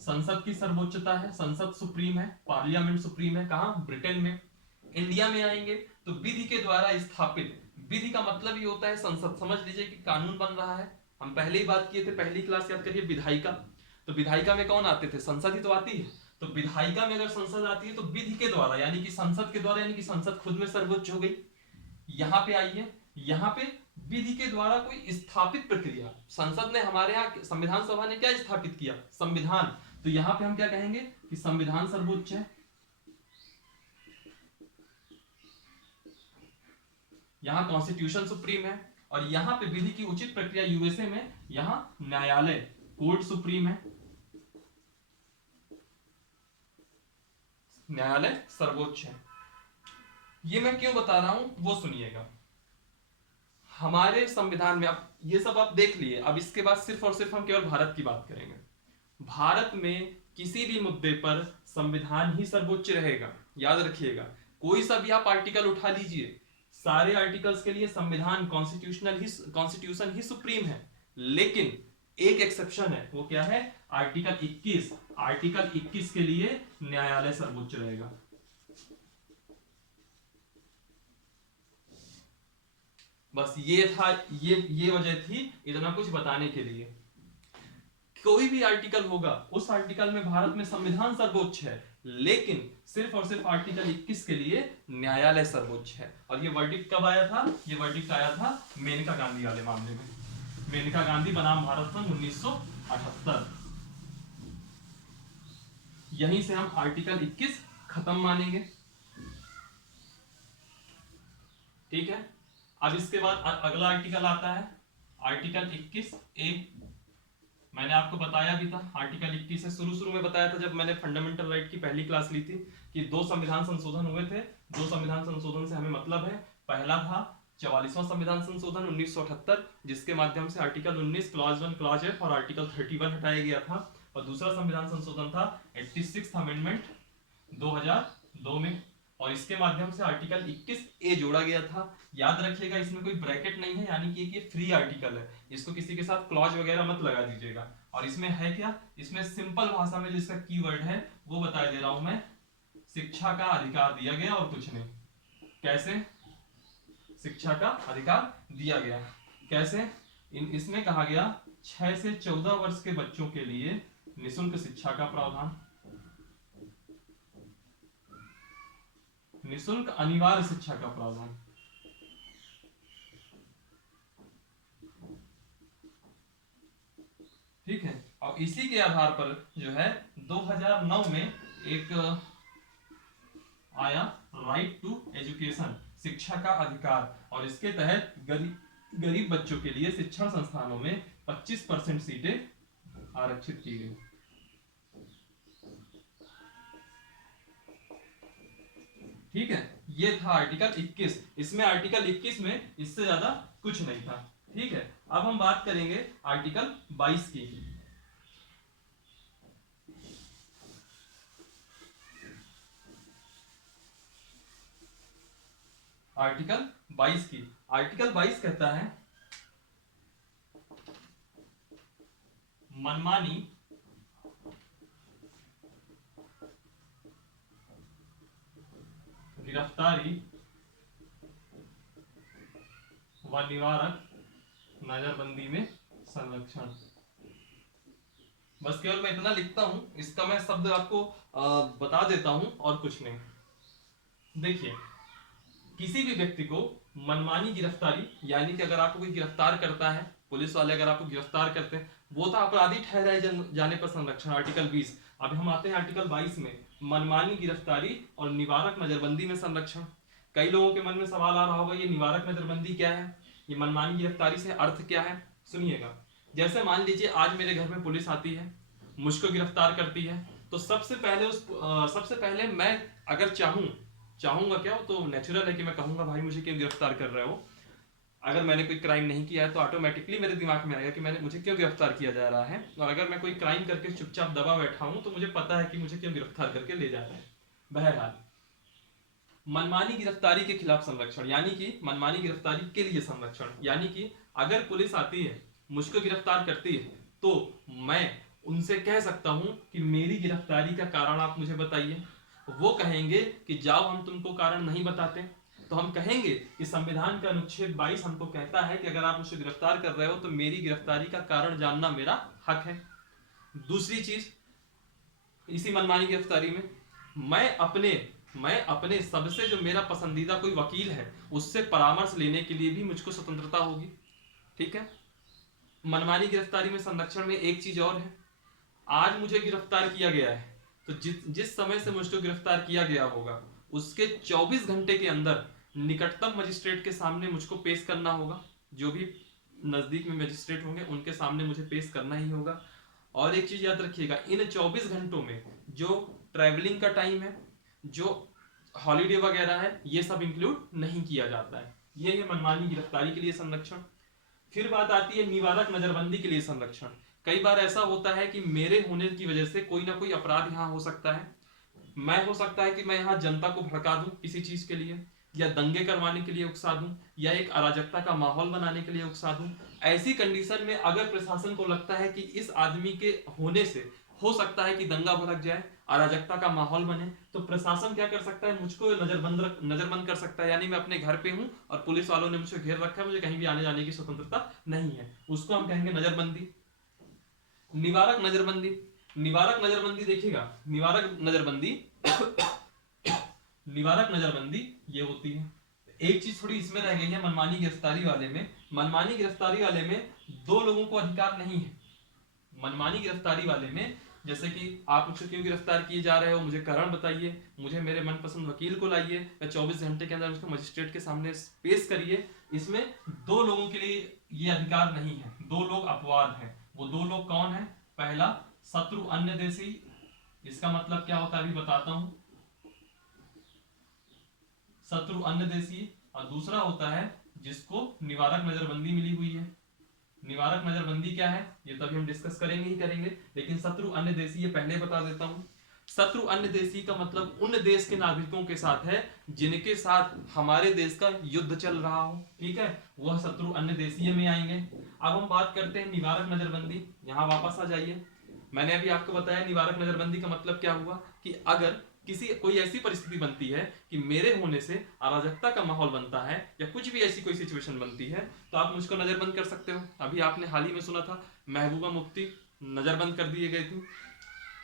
संसद की सर्वोच्चता है, संसद सुप्रीम है, पार्लियामेंट सुप्रीम है। कहां? ब्रिटेन में। इंडिया में आएंगे तो विधि के द्वारा स्थापित, विधि का मतलब ये होता है संसद। समझ लीजिए कि कानून बन रहा है। हम पहले ही बात किए थे, पहली क्लास याद करिए, विधायिका। तो विधायिका में कौन आते थे? संसद ही तो आती है। तो विधायिका में अगर संसद आती है तो विधि के द्वारा यानी कि संसद के द्वारा, यानी कि संसद खुद में सर्वोच्च हो गई। यहां पे आइए, यहां पे विधि के द्वारा कोई स्थापित प्रक्रिया, संसद ने, हमारे यहाँ संविधान सभा ने क्या स्थापित किया? संविधान। तो यहां पे हम क्या कहेंगे कि संविधान सर्वोच्च है, यहां कॉन्स्टिट्यूशन सुप्रीम है। और यहां पे विधि की उचित प्रक्रिया यूएसए में, यहां न्यायालय, कोर्ट सुप्रीम है, न्यायालय सर्वोच्च है। ये मैं क्यों बता रहा हूं वो सुनिएगा। हमारे संविधान में, अब ये सब आप देख लिए, अब इसके बाद सिर्फ और सिर्फ हम केवल भारत की बात करेंगे। भारत में किसी भी मुद्दे पर संविधान ही सर्वोच्च रहेगा, याद रखिएगा। कोई सा भी आप आर्टिकल उठा लीजिए, सारे आर्टिकल्स के लिए संविधान, कॉन्स्टिट्यूशन ही सुप्रीम है। लेकिन एक एक्सेप्शन है, वो क्या है? आर्टिकल 21। आर्टिकल 21 के लिए न्यायालय सर्वोच्च रहेगा। बस ये था, ये वजह थी इतना कुछ बताने के लिए। कोई भी आर्टिकल होगा, उस आर्टिकल में भारत में संविधान सर्वोच्च है, लेकिन सिर्फ और सिर्फ आर्टिकल 21 के लिए न्यायालय सर्वोच्च है। और ये वर्डिक्ट कब आया था? ये वर्डिक्ट आया था मेनका गांधी वाले मामले में। मेनका गांधी बनाम भारत संघ 1978। यहीं से हम आर्टिकल 21 खत्म मानेंगे। ठीक है। अब इसके बाद अगला आर्टिकल आता है आर्टिकल 21A। मैंने आपको बताया भी था, आर्टिकल 21 से शुरू में बताया था जब मैंने फंडामेंटल राइट की पहली क्लास ली थी, कि 2 संविधान संशोधन हुए थे। 2 संविधान संशोधन से हमें मतलब है, पहला था 44वां संविधान संशोधन 1978, जिसके माध्यम से आर्टिकल 19 क्लॉज 1 क्लॉज F और आर्टिकल 31 हटाया गया था। और दूसरा संविधान संशोधन था 86th अमेंडमेंट 2002 में, और इसके माध्यम से आर्टिकल 21A जोड़ा गया था। याद रखिएगा, इसमें कोई ब्रैकेट नहीं है, यानी कि ये फ्री आर्टिकल है, इसको किसी के साथ क्लॉज वगैरह मत लगा दीजिएगा। और इसमें है क्या? इसमें सिंपल भाषा में जिसका कीवर्ड है वो बता दे रहा हूं मैं, शिक्षा का अधिकार दिया गया और कुछ नहीं। कैसे शिक्षा का अधिकार दिया गया? कैसे? इसमें कहा गया 6 से 14 वर्ष के बच्चों के लिए निःशुल्क शिक्षा का प्रावधान, निःशुल्क अनिवार्य शिक्षा का प्रावधान। ठीक है। और इसी के आधार पर जो है 2009 में एक आया राइट टू एजुकेशन, शिक्षा का अधिकार, और इसके तहत गरीब बच्चों के लिए शिक्षण संस्थानों में 25% सीटें आरक्षित की गई। ठीक है, ये था आर्टिकल 21। इसमें आर्टिकल 21 में इससे ज्यादा कुछ नहीं था। ठीक है, अब हम बात करेंगे आर्टिकल 22 की। आर्टिकल 22 की। आर्टिकल 22 कहता है मनमानी गिरफ्तारी व निवारक नजरबंदी में संरक्षण। बस केवल मैं इतना लिखता हूं, इसका मैं शब्द आपको बता देता हूं और कुछ नहीं। देखिए, किसी भी व्यक्ति को मनमानी गिरफ्तारी, यानी कि अगर आपको कोई गिरफ्तार करता है, पुलिस वाले अगर आपको गिरफ्तार करते हैं, वो था अपराधी ठहराए जाने पर संरक्षण, आर्टिकल 20। अब हम आते हैं आर्टिकल 22 में, मनमानी गिरफ्तारी और निवारक नजरबंदी में संरक्षण। कई लोगों के मन में सवाल आ रहा होगा, ये निवारक नजरबंदी क्या है, ये मनमानी गिरफ्तारी से अर्थ क्या है? सुनिएगा। जैसे मान लीजिए आज मेरे घर में पुलिस आती है, मुझको गिरफ्तार करती है, तो सबसे पहले मैं अगर चाहूंगा क्या, तो नेचुरल है कि मैं कहूंगा भाई मुझे क्यों गिरफ्तार कर रहे हो। अगर मैंने कोई क्राइम नहीं किया है तो ऑटोमेटिकली मेरे दिमाग में आएगा कि मुझे क्यों गिरफ्तार किया जा रहा है, और अगर मैं कोई क्राइम करके चुपचाप दबा बैठा हूं तो मुझे पता है कि मुझे क्यों गिरफ्तार करके ले जा रहा है। बहरहाल, मनमानी गिरफ्तारी के खिलाफ संरक्षण, यानी कि मनमानी गिरफ्तारी के लिए संरक्षण, यानी कि अगर पुलिस आती है, मुझको गिरफ्तार करती है, तो मैं उनसे कह सकता हूं कि मेरी गिरफ्तारी का कारण आप मुझे बताइए। वो कहेंगे कि जाओ, हम तुमको कारण नहीं बताते। तो हम कहेंगे कि संविधान का अनुच्छेद 22 हमको कहता है कि अगर आप मुझे गिरफ्तार कर रहे हो तो मेरी गिरफ्तारी का कारण जानना मेरा हक है। दूसरी चीज, इसी मनमानी गिरफ्तारी में मैं अपने सबसे जो मेरा पसंदीदा कोई वकील है उससे परामर्श लेने के लिए भी मुझको स्वतंत्रता होगी। ठीक है। मनमानी गिरफ्तारी में संरक्षण में एक चीज और है, आज मुझे गिरफ्तार किया गया है तो जिस समय से मुझको गिरफ्तार किया गया होगा उसके 24 घंटे के अंदर निकटतम मजिस्ट्रेट के सामने मुझको पेश करना होगा। जो भी नजदीक में मजिस्ट्रेट होंगे उनके सामने मुझे पेश करना ही होगा। और एक चीज याद रखिएगा, इन 24 घंटों में जो ट्रैवलिंग का टाइम है, जो हॉलीडे वगैरह है, ये सब इंक्लूड नहीं किया जाता है। ये है मनमानी गिरफ्तारी के लिए संरक्षण। फिर बात आती है निवारक नजरबंदी के लिए संरक्षण। कई बार ऐसा होता है कि मेरे होने की वजह से कोई ना कोई अपराध यहाँ हो सकता है। मैं हो सकता है कि मैं यहाँ जनता को भड़का दूं किसी चीज के लिए, या दंगे करवाने के लिए उकसा दूं, या एक अराजकता का माहौल बनाने के लिए उकसा दूं। ऐसी कंडीशन में अगर प्रशासन को लगता है कि इस आदमी के होने से हो सकता है कि दंगा भड़क जाए, अराजकता का माहौल बने, तो प्रशासन क्या कर सकता है, मुझको नजरबंद कर सकता है। यानी मैं अपने घर पे हूं और पुलिस वालों ने मुझे घेर रखा है, मुझे कहीं भी आने जाने की स्वतंत्रता नहीं है, उसको हम कहेंगे नजरबंदी। निवारक नजरबंदी, निवारक नजरबंदी देखिएगा, निवारक नजरबंदी ये होती है। एक चीज थोड़ी इसमें रह गई है मनमानी गिरफ्तारी वाले में, मनमानी गिरफ्तारी वाले में दो लोगों को अधिकार नहीं है। मनमानी गिरफ्तारी वाले में जैसे कि आप मुझसे क्यों गिरफ्तार किए जा रहे हो, मुझे कारण बताइए, मुझे मेरे मनपसंद वकील को लाइए, या 24 घंटे के अंदर उसको मजिस्ट्रेट के सामने पेश करिए। इसमें दो लोगों के लिए ये अधिकार नहीं है, दो लोग अपवाद हैं। वो दो लोग कौन है? पहला, शत्रु अन्य देशी। इसका मतलब क्या होता है अभी बताता हूं, शत्रु अन्य देशी। और दूसरा होता है जिसको निवारक नजरबंदी मिली हुई है। निवारक नजरबंदी क्या है ये तो अभी हम डिस्कस करेंगे ही करेंगे, लेकिन शत्रु अन्य देशी ये पहले बता देता हूं। शत्रु अन्य देशी का मतलब उन देश के नागरिकों के साथ है जिनके साथ हमारे देश का युद्ध चल रहा हो। ठीक है, वह शत्रु अन्य देशीय में आएंगे। अब हम बात करते हैं निवारक नजरबंदी। यहाँ वापस आ जाइए, मैंने अभी आपको बताया निवारक नजरबंदी का मतलब क्या हुआ कि अगर कोई ऐसी परिस्थिति बनती है कि मेरे होने से अराजकता का माहौल बनता है या कुछ भी ऐसी कोई सिचुएशन बनती है तो आप मुझको नजरबंद कर सकते हो। अभी आपने हाल ही में सुना था महबूबा मुफ्ती नजरबंद कर दिए गए थे,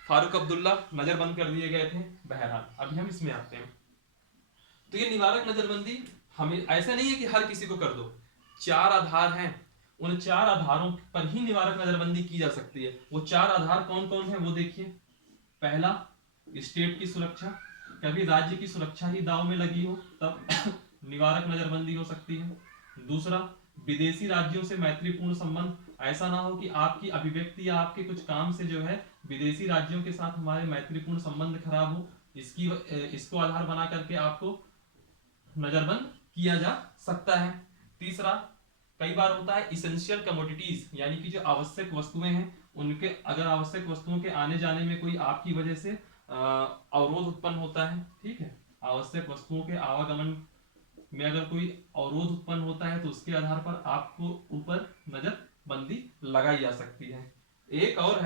फारूक अब्दुल्ला नजरबंद कर दिए गए थे। बहरहाल अभी हम इसमें आते हैं। तो ये निवारक नजरबंदी हमें ऐसा नहीं है कि हर किसी को कर दो, 4 आधार हैं, उन 4 आधारों पर ही निवारक नजरबंदी की जा सकती है। वो 4 आधार कौन कौन है वो देखिए। पहला, स्टेट की सुरक्षा, कभी राज्य की सुरक्षा ही दांव में लगी हो तब निवारक नजरबंदी हो सकती है। दूसरा, विदेशी राज्यों से मैत्रीपूर्ण संबंध, ऐसा ना हो कि आपकी अभिव्यक्ति या आपके कुछ काम से जो है विदेशी राज्यों के साथ हमारे मैत्रीपूर्ण संबंध खराब हो, इसको आधार बना करके आपको नजरबंद किया जा सकता है। तीसरा, कई बार होता है इसेंशियल कमोडिटीज, यानी कि जो आवश्यक वस्तुएं हैं उनके, अगर आवश्यक वस्तुओं के आने जाने में कोई आपकी वजह से अवरोध उत्पन्न होता है, ठीक है, आवश्यक वस्तुओं के आवागमन में अगर कोई अवरोध उत्पन्न होता है तो उसके आधार पर आपको ऊपर नजरबंदी लगाई जा सकती है। एक और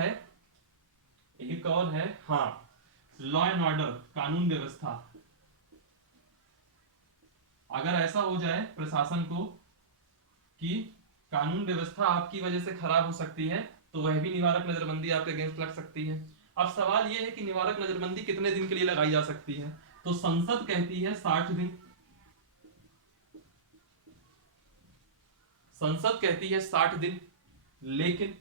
है हाँ, लॉ एंड ऑर्डर, कानून व्यवस्था। अगर ऐसा हो जाए प्रशासन को कि कानून व्यवस्था आपकी वजह से खराब हो सकती है तो वह भी निवारक नजरबंदी आपके अगेंस्ट लग सकती है। अब सवाल यह है कि निवारक नजरबंदी कितने दिन के लिए लगाई जा सकती है, तो संसद कहती है 60 दिन। संसद कहती है 60 दिन, लेकिन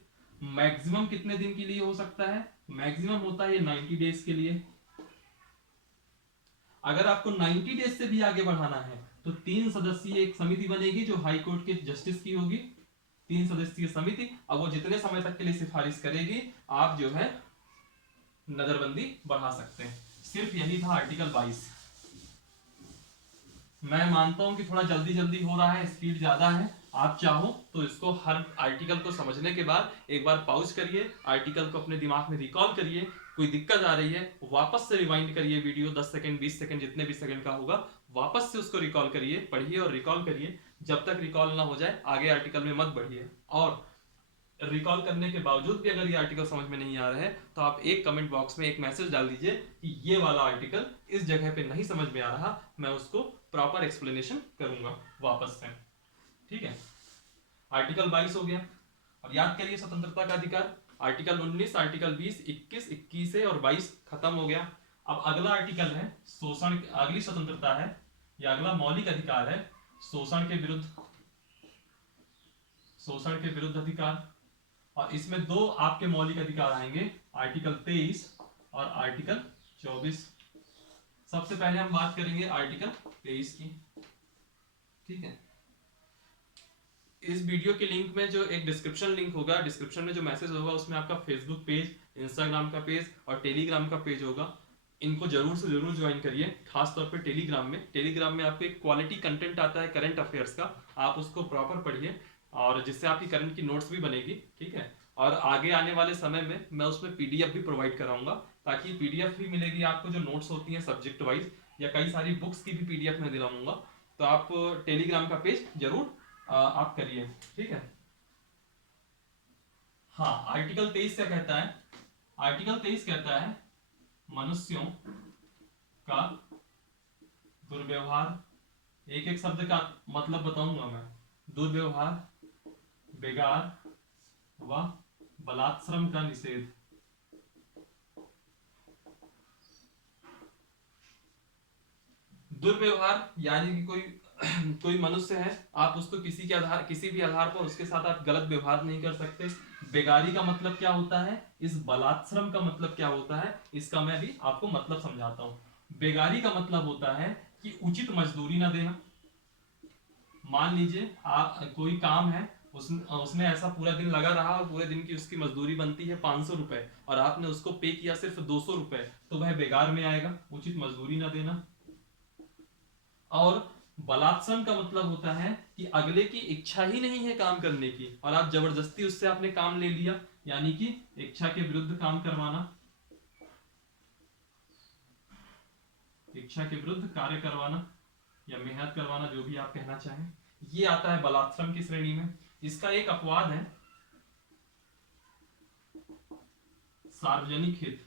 मैक्सिमम कितने दिन के लिए हो सकता है? मैक्सिमम होता है 90 डेज के लिए। अगर आपको 90 डेज से भी आगे बढ़ाना है तो 3 सदस्यीय एक समिति बनेगी जो हाई कोर्ट के जस्टिस की होगी, 3 सदस्यीय समिति। अब वो जितने समय तक के लिए सिफारिश करेगी आप जो है नजरबंदी बढ़ा सकते हैं। सिर्फ यही था आर्टिकल 22। मैं मानता हूं कि थोड़ा जल्दी जल्दी हो रहा है, स्पीड ज्यादा है, आप चाहो तो इसको हर आर्टिकल को समझने के बाद एक बार पॉज करिए, आर्टिकल को अपने दिमाग में रिकॉल करिए, कोई दिक्कत आ रही है वापस से रिवाइंड करिए वीडियो, 10 सेकंड 20 सेकंड जितने भी सेकंड का होगा, वापस से उसको रिकॉल करिए, पढ़िए और रिकॉल करिए। जब तक रिकॉल ना हो जाए आगे आर्टिकल में मत बढ़िए। और रिकॉल करने के बावजूद भी अगर ये आर्टिकल समझ में नहीं आ रहा है तो आप एक कमेंट बॉक्स में एक मैसेज डाल दीजिए कि ये वाला आर्टिकल इस जगह पे नहीं समझ में आ रहा, मैं उसको प्रॉपर एक्सप्लेनेशन करूंगा वापस से। ठीक है, आर्टिकल 22 हो गया। और याद करिए स्वतंत्रता का अधिकार, आर्टिकल 19, आर्टिकल 20, 21, 21 और 22 खत्म हो गया। अब अगला आर्टिकल है शोषण, अगली स्वतंत्रता है या अगला मौलिक अधिकार है शोषण के विरुद्ध, शोषण के विरुद्ध अधिकार। और इसमें दो आपके मौलिक अधिकार आएंगे, आर्टिकल 23 और आर्टिकल 24। सबसे पहले हम बात करेंगे आर्टिकल 23 की। ठीक है, इस वीडियो के लिंक में जो एक डिस्क्रिप्शन लिंक होगा, डिस्क्रिप्शन में जो मैसेज होगा उसमें आपका फेसबुक पेज, इंस्टाग्राम का पेज और टेलीग्राम का पेज होगा। इनको जरूर से जरूर ज्वाइन करिए, खास तौर पे टेलीग्राम में। टेलीग्राम में आपको एक क्वालिटी कंटेंट आता है करंट अफेयर्स का, आप उसको प्रॉपर पढ़िए और जिससे आपकी करंट की नोट्स भी बनेगी। ठीक है, और आगे आने वाले समय में मैं उसमें पीडीएफ भी प्रोवाइड कराऊंगा, ताकि पीडीएफ भी मिलेगी आपको, जो नोट्स होती हैं सब्जेक्ट वाइज, या कई सारी बुक्स की भी पीडीएफ मैं दिलाऊंगा। तो आप टेलीग्राम का पेज जरूर आप करिए। ठीक है, हाँ, आर्टिकल 23 क्या कहता है? आर्टिकल 23 कहता है मनुष्यों का दुर्व्यवहार, एक एक शब्द का मतलब बताऊंगा मैं। दुर्व्यवहार, बेगार व बलात्श्रम का निषेध। दुर्व्यवहार यानी कि कोई मनुष्य है, आप उसको किसी भी आधार पर उसके साथ आप गलत व्यवहार नहीं कर सकते। बेगारी का मतलब क्या होता है, इस बलात्श्रम का मतलब क्या होता है, इसका मैं भी आपको मतलब समझाता हूं। बेगारी का मतलब होता है कि उचित मजदूरी ना देना। मान लीजिए कोई काम है, उसने ऐसा पूरा दिन लगा रहा और पूरे दिन की उसकी मजदूरी बनती है 500 रुपए और आपने उसको पे किया सिर्फ 200 रुपए, तो वह बेगार में आएगा, उचित मजदूरी ना देना। और बलात्संग का मतलब होता है कि अगले की इच्छा ही नहीं है काम करने की और आप जबरदस्ती उससे आपने काम ले लिया, यानी कि इच्छा के विरुद्ध काम करवाना, इच्छा के विरुद्ध कार्य करवाना या मेहनत करवाना, जो भी आप कहना चाहें, ये आता है बलात्संग की श्रेणी में। इसका एक अपवाद है सार्वजनिक हित।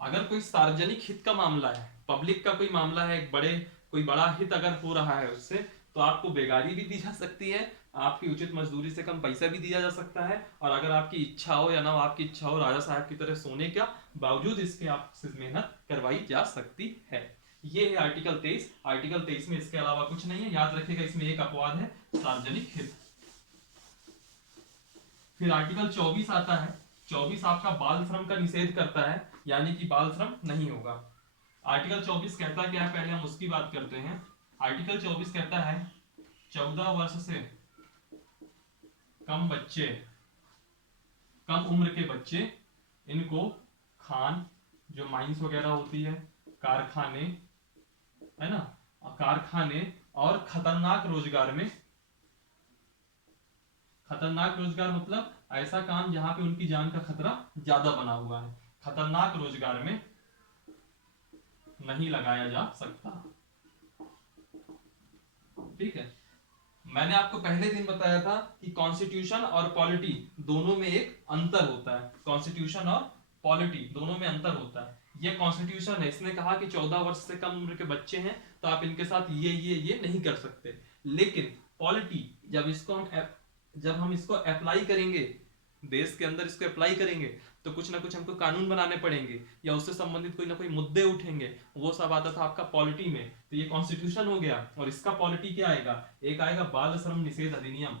अगर कोई सार्वजनिक हित का मामला है, पब्लिक का कोई मामला है, कोई बड़ा हित अगर हो रहा है उससे, तो आपको बेगारी भी दी जा सकती है, आपकी उचित मजदूरी से कम पैसा भी दिया जा सकता है, और अगर आपकी इच्छा हो या ना आपकी इच्छा हो, राजा साहब की तरह सोने का बावजूद इसके आपसे मेहनत करवाई जा सकती है। ये है आर्टिकल 23। आर्टिकल 23 में इसके अलावा कुछ नहीं है, याद रखिएगा, इसमें एक अपवाद है सार्वजनिक हित। फिर आर्टिकल 24 आता है। 24 आपका बाल श्रम का निषेध करता है, यानी कि बाल श्रम नहीं होगा। आर्टिकल 24 कहता क्या है, पहले हम उसकी बात करते हैं। आर्टिकल 24 कहता है 14 वर्ष से कम बच्चे, कम उम्र के बच्चे, इनको खान, जो माइंस वगैरह होती है, कारखाने, है ना, कारखाने और खतरनाक रोजगार में, खतरनाक रोजगार मतलब ऐसा काम जहां पे उनकी जान का खतरा ज्यादा बना हुआ है, खतरनाक रोजगार में नहीं लगाया जा सकता। ठीक है, मैंने आपको पहले दिन बताया था कि कॉन्स्टिट्यूशन और पॉलिटी दोनों में एक अंतर होता है, कॉन्स्टिट्यूशन और पॉलिटी दोनों में अंतर होता है। ये कॉन्स्टिट्यूशन है, इसने कहा कि 14 वर्ष से कम उम्र के बच्चे हैं तो आप इनके साथ ये नहीं कर सकते। लेकिन पॉलिटी, जब हम इसको अप्लाई करेंगे, देश के अंदर इसको अप्लाई करेंगे, तो कुछ ना कुछ हमको कानून बनाने पड़ेंगे या उससे संबंधित कोई ना कोई मुद्दे उठेंगे, वो सब आता था आपका पॉलिटी में। तो ये कॉन्स्टिट्यूशन हो गया, और इसका पॉलिटी क्या आएगा, एक आएगा बाल श्रम निषेध अधिनियम।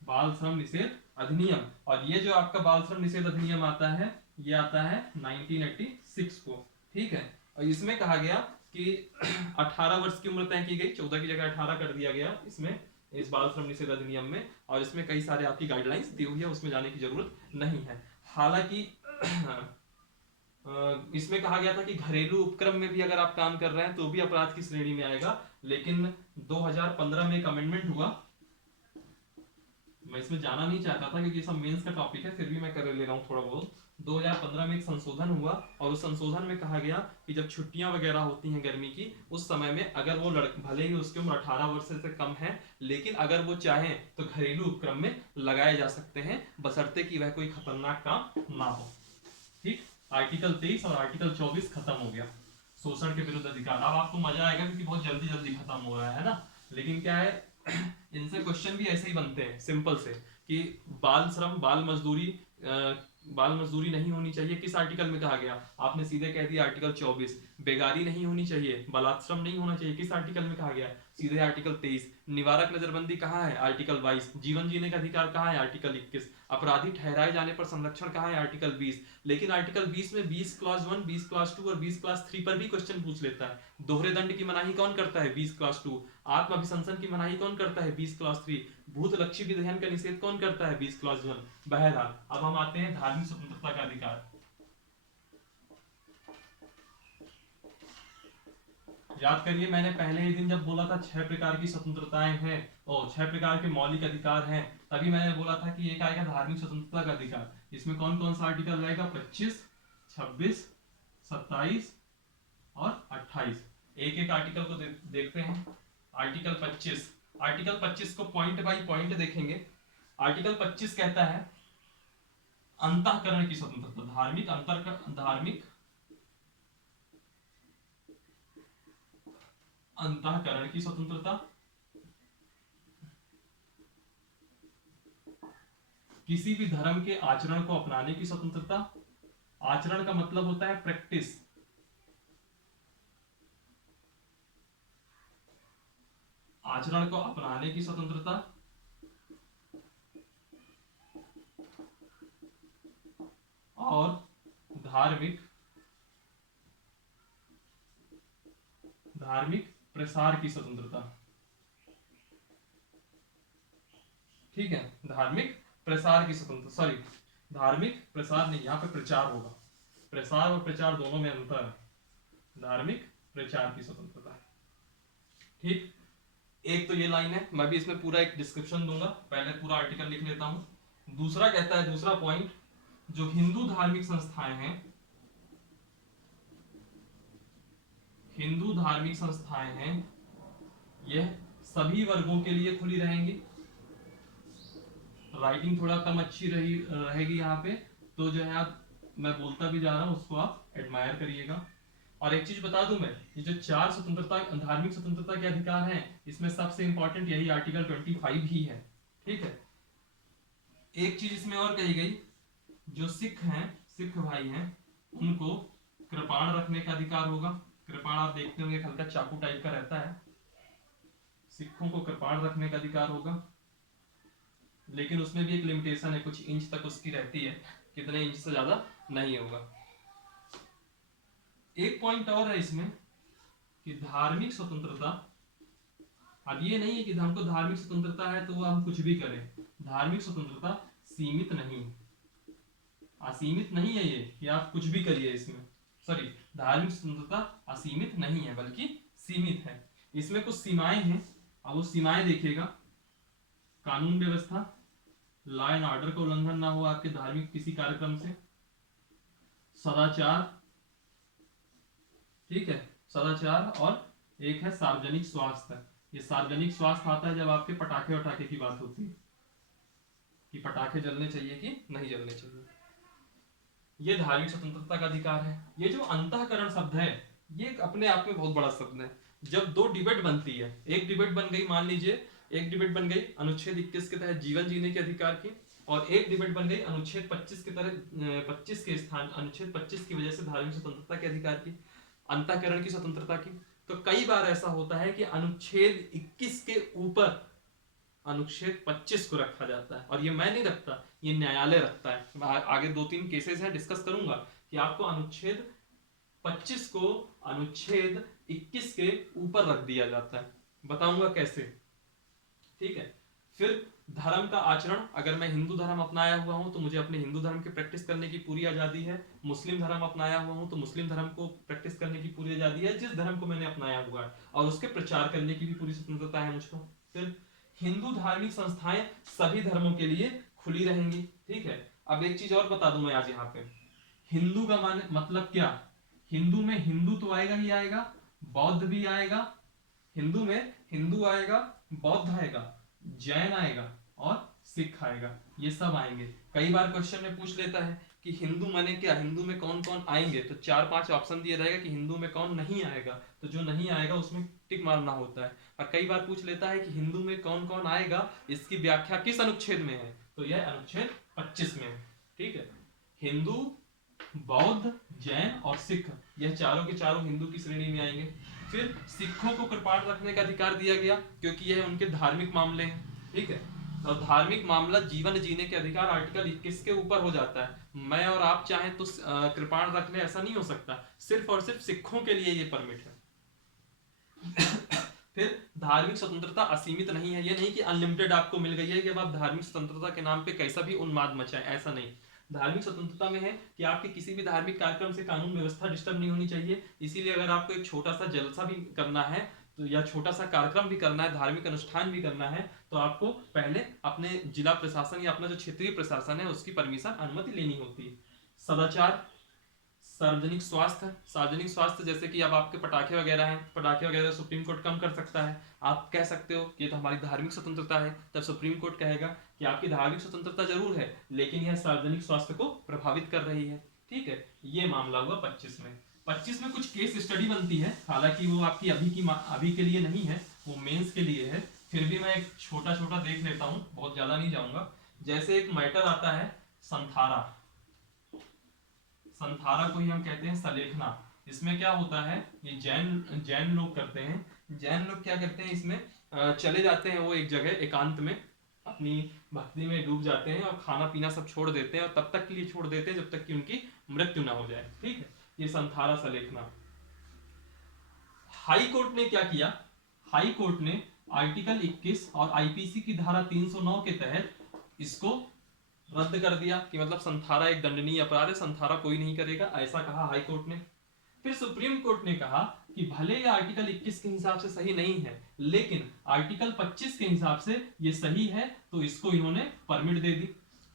बाल श्रम निषेध अधिनियम, और ये जो आपका बाल श्रम निषेध अधिनियम आता है, ये आता है 1986 को। ठीक है, और इसमें कहा गया कि 18 वर्ष की उम्र तय की गई, 14 की जगह 18 कर दिया गया इसमें, इस बाल श्रम निषेध अधिनियम में। और इसमें कई सारे आपकी गाइडलाइंस दी हुई है, उसमें जाने की जरूरत नहीं है। हालांकि इसमें कहा गया था कि घरेलू उपक्रम में भी अगर आप काम कर रहे हैं तो भी अपराध की श्रेणी में आएगा। लेकिन 2015 में एक अमेंडमेंट हुआ, मैं इसमें जाना नहीं चाहता था क्योंकि सब मेंस का टॉपिक है, फिर भी मैं कर ले रहा हूँ थोड़ा बहुत। 2015 में एक संशोधन हुआ और उस संशोधन में कहा गया कि जब छुट्टियां वगैरह होती हैं गर्मी की, उस समय में अगर वो भले ही उसकी उम्र 18 वर्ष से कम है, लेकिन अगर वो चाहें तो घरेलू उपक्रम में लगाए जा सकते हैं, बशर्ते कि वह कोई खतरनाक काम ना हो। ठीक, आर्टिकल 23 और आर्टिकल 24 खत्म हो गया, शोषण के विरुद्ध अधिकार। अब आपको मजा आएगा क्योंकि बहुत जल्दी जल्दी खत्म हो रहा है ना। लेकिन क्या है, इनसे क्वेश्चन भी ऐसे ही बनते हैं सिंपल से कि बाल श्रम, बाल मजदूरी नहीं होनी चाहिए, किस आर्टिकल में कहा गया, आपने सीधे कह दिया आर्टिकल 24। बेगारी नहीं होनी चाहिए, बलात्श्रम नहीं होना चाहिए, किस आर्टिकल में कहा गया, सीधे आर्टिकल 23। निवारक नजरबंदी कहाँ है, आर्टिकल 22। जीवन जीने का अधिकार कहाँ है, आर्टिकल 21। अपराधी ठहराए जाने पर संरक्षण कहाँ है, आर्टिकल 20। लेकिन आर्टिकल 20 में 20 क्लास 1, 20 क्लास 2 और 20 क्लास 3 पर भी क्वेश्चन पूछ लेता है। दोहरे दंड की मनाही कौन करता है, 20 क्लास 2। आत्म अभिशंसन की मनाही कौन करता है, 20 क्लास 3। भूत लक्ष्य विधेयन का निषेध कौन करता है, 20 क्लास 1। बहरहाल अब हम आते हैं धार्मिक स्वतंत्रता का अधिकार। याद करिए, मैंने पहले ही दिन जब बोला था 6 प्रकार की स्वतंत्रताएं हैं और 6 प्रकार के मौलिक अधिकार हैं, तभी मैंने बोला था कि एक आएगा धार्मिक स्वतंत्रता का अधिकार। इसमें कौन कौन सा आर्टिकल रहेगा, 25, 26, 27 और 28। एक एक आर्टिकल को देखते हैं। आर्टिकल 25, आर्टिकल 25 को पॉइंट बाय पॉइंट देखेंगे। आर्टिकल 25 कहता है अंतःकरण की स्वतंत्रता, धार्मिक अंतःकरण की स्वतंत्रता, किसी भी धर्म के आचरण को अपनाने की स्वतंत्रता। आचरण का मतलब होता है प्रैक्टिस, आचरण को अपनाने की स्वतंत्रता। और धार्मिक प्रसार की स्वतंत्रता। ठीक है, धार्मिक प्रसार की स्वतंत्रता, सॉरी धार्मिक प्रसार नहीं, यहां पे प्रचार होगा। प्रसार और प्रचार दोनों में अंतर है। धार्मिक प्रचार की स्वतंत्रता। ठीक, एक तो ये लाइन है, मैं भी इसमें पूरा एक डिस्क्रिप्शन दूंगा, पहले पूरा आर्टिकल लिख लेता हूं। दूसरा कहता है, दूसरा पॉइंट, जो हिंदू धार्मिक संस्थाएं हैं, हिंदू धार्मिक संस्थाएं हैं, यह सभी वर्गों के लिए खुली रहेंगी। राइटिंग थोड़ा कम अच्छी रहेगी यहाँ पे, तो जो है आप, मैं बोलता भी जा रहा हूँ, उसको आप एडमायर करिएगा। और एक चीज बता दूं मैं, ये जो 4 स्वतंत्रता, धार्मिक स्वतंत्रता के अधिकार हैं, इसमें सबसे इंपॉर्टेंट यही आर्टिकल 25 ही है। ठीक है, एक चीज इसमें और कही गई, जो सिख हैं, सिख भाई हैं, उनको कृपाण रखने का अधिकार होगा। कृपाण आप देखते होंगे, हल्का चाकू टाइप का रहता है, सिखों को कृपाण रखने का अधिकार होगा। लेकिन उसमें भी एक लिमिटेशन है, कुछ इंच तक उसकी रहती है, कितने इंच से ज्यादा नहीं होगा। एक पॉइंट और है इसमें कि धार्मिक स्वतंत्रता, अब ये नहीं है कि हमको धार्मिक स्वतंत्रता है तो हम कुछ भी करें। धार्मिक स्वतंत्रता सीमित नहीं, असीमित नहीं है ये कि आप कुछ भी करिए इसमें। सॉरी, धार्मिक स्वतंत्रता असीमित नहीं है बल्कि सीमित है। इसमें कुछ सीमाएं हैं, अब वो सीमाएं देखिएगा। कानून व्यवस्था, लॉ एंड ऑर्डर का उल्लंघन ना हो आपके धार्मिक किसी कार्यक्रम से। सदाचार, ठीक है, सदाचार। और एक है सार्वजनिक स्वास्थ्य। ये सार्वजनिक स्वास्थ्य आता है जब आपके पटाखे वटाखे की बात होती है कि पटाखे जलने चाहिए कि नहीं जलने चाहिए। ये धार्मिक स्वतंत्रता का अधिकार है। ये जो अंतःकरण शब्द है, ये अपने आप में बहुत बड़ा शब्द है। जब दो डिबेट बनती है, एक डिबेट बन गई, मान लीजिए एक डिबेट बन गई अनुच्छेद 21 के तहत जीवन जीने के अधिकार की, और एक डिबेट बन गई अनुच्छेद 25 के तहत 25 के स्थान अनुच्छेद 25 की वजह से धार्मिक स्वतंत्रता के अधिकार की, अंतःकरण की स्वतंत्रता की। तो कई बार ऐसा होता है कि अनुच्छेद 21 के ऊपर अनुच्छेद 25 को रखा जाता है, और ये मैं नहीं रखता, ये न्यायालय रखता है। आगे 2-3 केसेस हैं, डिस्कस करूंगा कि आपको अनुच्छेद 25 को अनुच्छेद 21 के ऊपर रख दिया जाता है, बताऊंगा कैसे। ठीक है, फिर धर्म का आचरण, अगर मैं हिंदू धर्म अपनाया हुआ हूं तो मुझे अपने हिंदू धर्म की प्रैक्टिस करने की पूरी आजादी है। मुस्लिम धर्म अपनाया हुआ हूं तो मुस्लिम धर्म को प्रैक्टिस करने की पूरी आजादी है, जिस धर्म को मैंने अपनाया हुआ है, और उसके प्रचार करने की भी पूरी स्वतंत्रता है मुझको। फिर हिंदू धार्मिक संस्थाएं सभी धर्मों के लिए खुली रहेंगी। ठीक है। अब एक चीज और बता दूं मैं आज यहाँ पे, हिंदू का मान मतलब क्या। हिंदू में हिंदू तो आएगा ही आएगा, बौद्ध भी आएगा। हिंदू में हिंदू आएगा, बौद्ध आएगा, जैन आएगा और सिख आएगा, ये सब आएंगे। कई बार क्वेश्चन में पूछ लेता है कि हिंदू माने क्या, हिंदू में कौन कौन आएंगे, तो 4-5 ऑप्शन दिया रहेगा कि हिंदू में कौन नहीं आएगा, तो जो नहीं आएगा उसमें टिक मारना होता है। और कई बार पूछ लेता है कि हिंदू में कौन कौन आएगा, इसकी व्याख्या किस अनुच्छेद में है, तो यह अनुच्छेद 25 में है। ठीक है। हिंदू, बौद्ध, जैन और सिख, यह चारों के चारों हिंदू की श्रेणी में आएंगे। फिर सिखों को कृपाण रखने का अधिकार दिया गया, क्योंकि यह उनके धार्मिक मामले हैं। ठीक है। और धार्मिक मामला जीवन जीने के अधिकार आर्टिकल 21 के ऊपर हो जाता है। मैं और आप चाहें तो कृपाण रख ले, ऐसा नहीं हो सकता, सिर्फ और सिर्फ सिखों के लिए ये परमिट है। फिर धार्मिक स्वतंत्रता असीमित नहीं है, ये नहीं कि अनलिमिटेड आपको मिल गई है कि अब आप धार्मिक स्वतंत्रता के नाम पे कैसा भी उन्माद मचाएं, ऐसा नहीं। धार्मिक स्वतंत्रता में है कि आपके किसी भी धार्मिक कार्यक्रम से कानून व्यवस्था डिस्टर्ब नहीं होनी चाहिए। इसीलिए अगर आपको एक छोटा सा जलसा भी करना है तो, या छोटा सा कार्यक्रम भी करना है, धार्मिक अनुष्ठान भी करना है, तो आपको पहले अपने जिला प्रशासन या अपना जो क्षेत्रीय प्रशासन है उसकी परमिशन, अनुमति लेनी होती है। सदाचार, सार्वजनिक स्वास्थ्य, जैसे कि अब आपके पटाखे वगैरह हैं, पटाखे वगैरह सुप्रीम कोर्ट कम कर सकता है। आप कह सकते हो कि ये तो हमारी धार्मिक स्वतंत्रता है, तब सुप्रीम कोर्ट कहेगा कि आपकी धार्मिक स्वतंत्रता जरूर है लेकिन यह सार्वजनिक स्वास्थ्य को प्रभावित कर रही है। ठीक है। ये मामला हुआ 25 में। 25 में कुछ केस स्टडी बनती है, हालांकि वो आपकी अभी के लिए नहीं है, वो मेंस के लिए है। फिर भी मैं एक छोटा छोटा देख लेता हूँ, बहुत ज्यादा नहीं जाऊंगा। जैसे एक मैटर आता है संथारा, संथारा को ही हम कहते हैं सलेखना। इसमें क्या होता है, ये जैन जैन लोग करते हैं। जैन लोग क्या करते हैं, इसमें चले जाते हैं वो एक जगह एकांत में, अपनी भक्ति में डूब जाते हैं और खाना पीना सब छोड़ देते हैं, और तब तक के लिए छोड़ देते हैं जब तक कि उनकी मृत्यु ना हो जाए। ठीक है। ये संथारा सलेखना। हाई कोर्ट ने क्या किया, हाई कोर्ट ने आर्टिकल 21 और आईपीसी की धारा 309 के तहत इसको रद्द कर दिया कि मतलब संथारा एक दंडनीय अपराध है, संथारा कोई नहीं करेगा, ऐसा कहा हाई कोर्ट ने। फिर सुप्रीम कोर्ट ने कहा कि भले ये आर्टिकल 21 के हिसाब से सही नहीं है लेकिन आर्टिकल 25 के हिसाब से ये सही है, तो इसको इन्होंने परमिट दे दी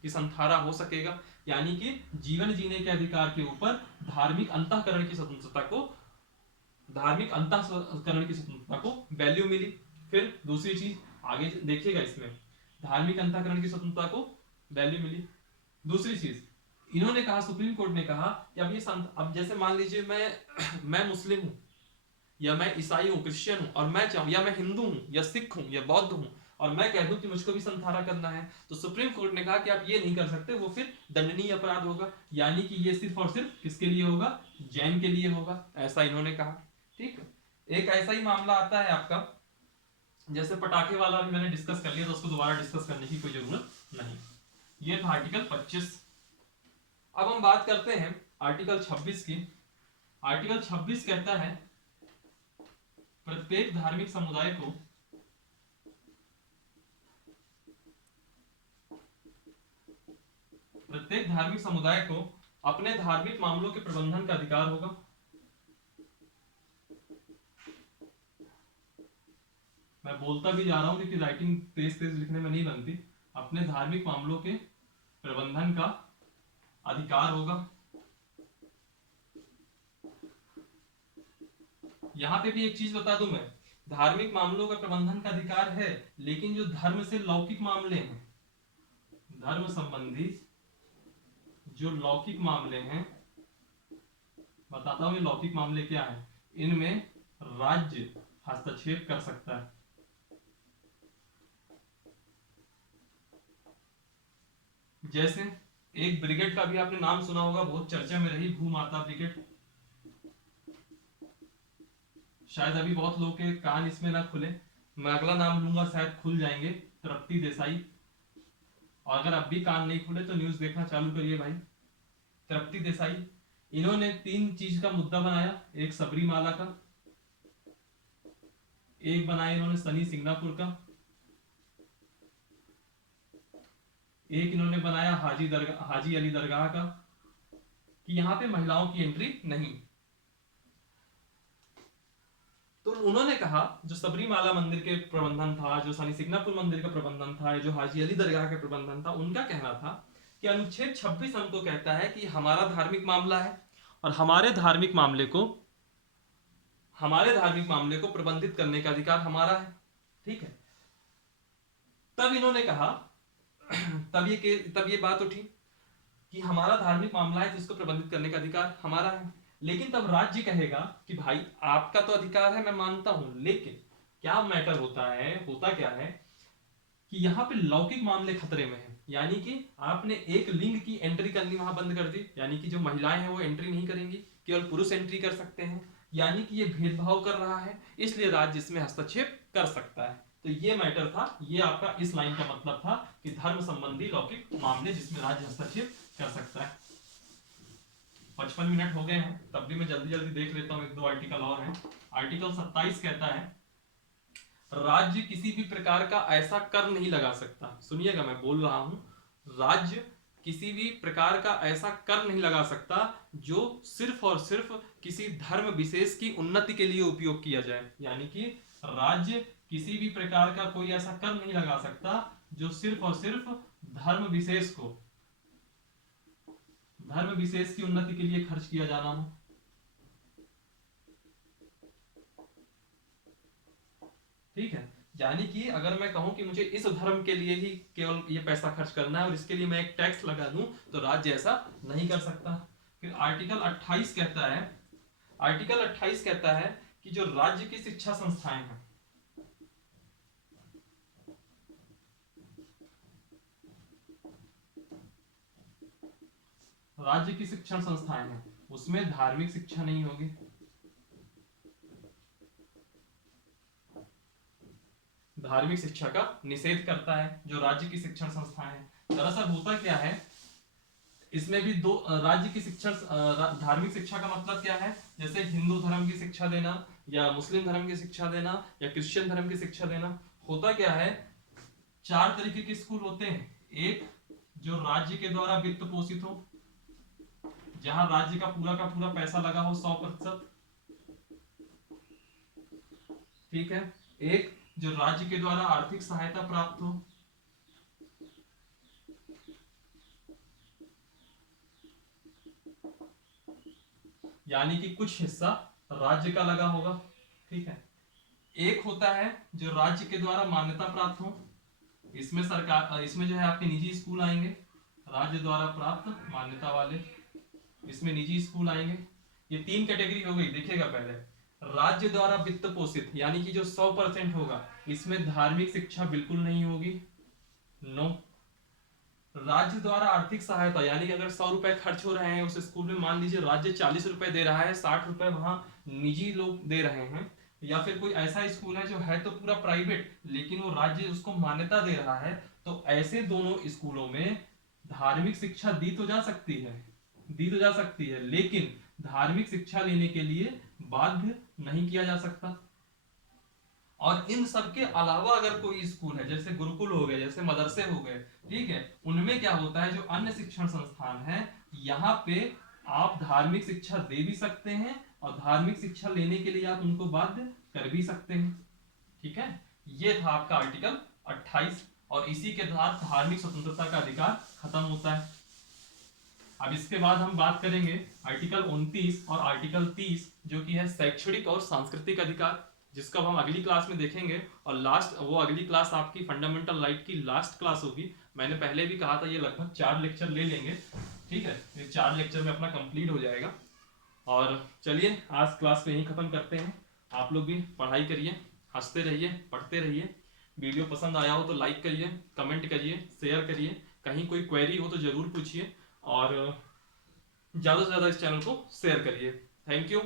कि संथारा हो सकेगा। यानी कि जीवन जीने के अधिकार के ऊपर धार्मिक अंतःकरण की स्वतंत्रता को, धार्मिक अंतःकरण की स्वतंत्रता को वैल्यू मिली। फिर दूसरी चीज आगे देखिएगा, इसमें धार्मिक अंतःकरण की स्वतंत्रता को वैल्यू मिली। दूसरी चीज इन्होंने कहा, सुप्रीम कोर्ट ने कहा कि अब ये अब जैसे मान लीजिए मैं मुस्लिम हूं, या मैं ईसाई हूं, क्रिश्चियन हूं, और मैं चाहूं, या मैं हिंदू हूं, या सिख हूं, या बौद्ध हूं, और मैं कह दूं कि मुझको भी संथारा करना है, तो सुप्रीम कोर्ट ने कहा कि आप ये नहीं कर सकते, वो फिर दंडनीय अपराध होगा। यानी कि ये सिर्फ और सिर्फ किसके लिए होगा, जैन के लिए होगा, ऐसा इन्होंने कहा। ठीक है। एक ऐसा ही मामला आता है आपका, जैसे पटाखे वाला भी मैंने डिस्कस कर लिया, तो उसको दोबारा डिस्कस करने की कोई जरूरत नहीं। ये था आर्टिकल 25। अब हम बात करते हैं आर्टिकल 26 की। आर्टिकल 26 कहता है प्रत्येक धार्मिक समुदाय को अपने धार्मिक मामलों के प्रबंधन का अधिकार होगा। मैं बोलता भी जा रहा हूं क्योंकि राइटिंग तेज तेज लिखने में नहीं बनती। अपने धार्मिक मामलों के प्रबंधन का अधिकार होगा। यहां पे भी एक चीज बता दूं मैं, धार्मिक मामलों का प्रबंधन का अधिकार है, लेकिन जो धर्म से लौकिक मामले हैं, धर्म संबंधी जो लौकिक मामले हैं, बताता हूं ये लौकिक मामले क्या है, इनमें राज्य हस्तक्षेप कर सकता है। जैसे एक ब्रिगेड का भी आपने नाम सुना होगा, बहुत चर्चा में रही, भूमाता ब्रिगेड। शायद अभी बहुत लोगों के कान इसमें ना खुले, मैं अगला नाम लूंगा शायद खुल जाएंगे, तृप्ति देसाई। और अगर अब भी कान नहीं खुले तो न्यूज देखना चालू करिए भाई। तृप्ति देसाई, इन्होंने 3 चीज का मुद्दा बनाया, एक सबरीमाला का, एक बनाया इन्होंने सनी सिंगापुर का, एक इन्होंने बनाया हाजी अली दरगाह का, कि यहाँ पे महिलाओं की एंट्री नहीं। तो उन्होंने कहा जो सबरीमाला मंदिर के प्रबंधन था, जो शनि सिग्नापुर मंदिर का प्रबंधन था, जो हाजी अली दरगाह के प्रबंधन था, उनका कहना था कि अनुच्छेद 26 हमको कहता है कि हमारा धार्मिक मामला है और हमारे धार्मिक मामले को प्रबंधित करने का अधिकार हमारा है। ठीक है, तब इन्होंने कहा तब ये बात उठी कि हमारा धार्मिक मामला है जिसको प्रबंधित करने का अधिकार हमारा है। लेकिन तब राज्य कहेगा कि भाई आपका तो अधिकार है, मैं मानता हूं, लेकिन क्या मैटर होता क्या है कि यहाँ पे लौकिक मामले खतरे में है। यानी कि आपने एक लिंग की एंट्री करनी वहां बंद कर दी, यानी कि जो महिलाएं हैं वो एंट्री नहीं करेंगी, केवल पुरुष एंट्री कर सकते हैं। यानी कि ये भेदभाव कर रहा है, इसलिए राज्य इसमें हस्तक्षेप कर सकता है। तो ये मैटर था, ये आपका इस लाइन का मतलब था कि धर्म संबंधी लौकिक मामले जिसमें राज्य हस्तक्षेप कर सकता है। 55 मिनट हो गए हैं, तब भी मैं जल्दी जल्दी देख लेता हूं, एक दो आर्टिकल और हैं। आर्टिकल 27 कहता है राज्य किसी भी प्रकार का ऐसा कर नहीं लगा सकता। सुनिएगा, मैं बोल रहा हूं, राज्य किसी भी प्रकार का ऐसा कर नहीं लगा सकता जो सिर्फ और सिर्फ किसी धर्म विशेष की उन्नति के लिए उपयोग किया जाए। यानी कि राज्य किसी भी प्रकार का कोई ऐसा कर नहीं लगा सकता जो सिर्फ और सिर्फ धर्म विशेष की उन्नति के लिए खर्च किया जाना हो। ठीक है, यानी कि अगर मैं कहूं कि मुझे इस धर्म के लिए ही केवल ये पैसा खर्च करना है और इसके लिए मैं एक टैक्स लगा दूं, तो राज्य ऐसा नहीं कर सकता। फिर आर्टिकल 28 कहता है कि जो राज्य की शिक्षा संस्थाएं हैं, उसमें धार्मिक शिक्षा नहीं होगी। धार्मिक शिक्षा का निषेध करता है जो राज्य की शिक्षण संस्थाएं हैं। दरअसल होता क्या है, इसमें भी दो राज्य की शिक्षा, धार्मिक शिक्षा का मतलब क्या है, जैसे हिंदू धर्म की शिक्षा देना या मुस्लिम धर्म की शिक्षा देना या क्रिश्चियन धर्म की शिक्षा देना। होता क्या है, 4 तरीके के स्कूल होते हैं। एक जो राज्य के द्वारा वित्त पोषित हो, जहां राज्य का पूरा पैसा लगा हो 100%। ठीक है, एक जो राज्य के द्वारा आर्थिक सहायता प्राप्त हो, यानी कि कुछ हिस्सा राज्य का लगा होगा। ठीक है, एक होता है जो राज्य के द्वारा मान्यता प्राप्त हो, इसमें जो है आपके निजी स्कूल आएंगे, राज्य द्वारा प्राप्त मान्यता वाले, इसमें निजी स्कूल आएंगे। ये 3 कैटेगरी हो गई। देखिएगा, पहले राज्य द्वारा वित्त पोषित, यानी कि जो 100% होगा, इसमें धार्मिक शिक्षा बिल्कुल नहीं होगी, नो। राज्य द्वारा आर्थिक सहायता, यानी कि अगर 100 रुपए खर्च हो रहे हैं उस स्कूल में, मान लीजिए राज्य 40 रुपए दे रहा है, 60 रुपए वहां निजी लोग दे रहे हैं, या फिर कोई ऐसा स्कूल है जो है तो पूरा प्राइवेट लेकिन वो राज्य उसको मान्यता दे रहा है, तो ऐसे दोनों स्कूलों में धार्मिक शिक्षा दी तो जा सकती है, लेकिन धार्मिक शिक्षा लेने के लिए बाध्य नहीं किया जा सकता। और इन सब के अलावा अगर कोई स्कूल है, जैसे गुरुकुल हो गए, जैसे मदरसे हो गए, ठीक है, उनमें क्या होता है, जो अन्य शिक्षण संस्थान है, यहाँ पे आप धार्मिक शिक्षा दे भी सकते हैं और धार्मिक शिक्षा लेने के लिए आप उनको बाध्य कर भी सकते हैं। ठीक है, ये था आपका आर्टिकल 28, और इसी के साथ धार्मिक स्वतंत्रता का अधिकार खत्म होता है। अब इसके बाद हम बात करेंगे आर्टिकल 29 और आर्टिकल 30, जो कि है शैक्षणिक और सांस्कृतिक अधिकार, जिसको हम अगली क्लास में देखेंगे। और वो अगली क्लास आपकी फंडामेंटल राइट की लास्ट क्लास होगी। मैंने पहले भी कहा था ये लगभग 4 लेक्चर ले लेंगे। ठीक है, ये 4 लेक्चर में अपना कंप्लीट हो जाएगा। और चलिए आज क्लास को यहीं खत्म करते हैं। आप लोग भी पढ़ाई करिए, हंसते रहिए, पढ़ते रहिए। वीडियो पसंद आया हो तो लाइक करिए, कमेंट करिए, शेयर करिए। कहीं कोई क्वेरी हो तो जरूर पूछिए और ज़्यादा से ज़्यादा इस चैनल को शेयर करिए। Thank you.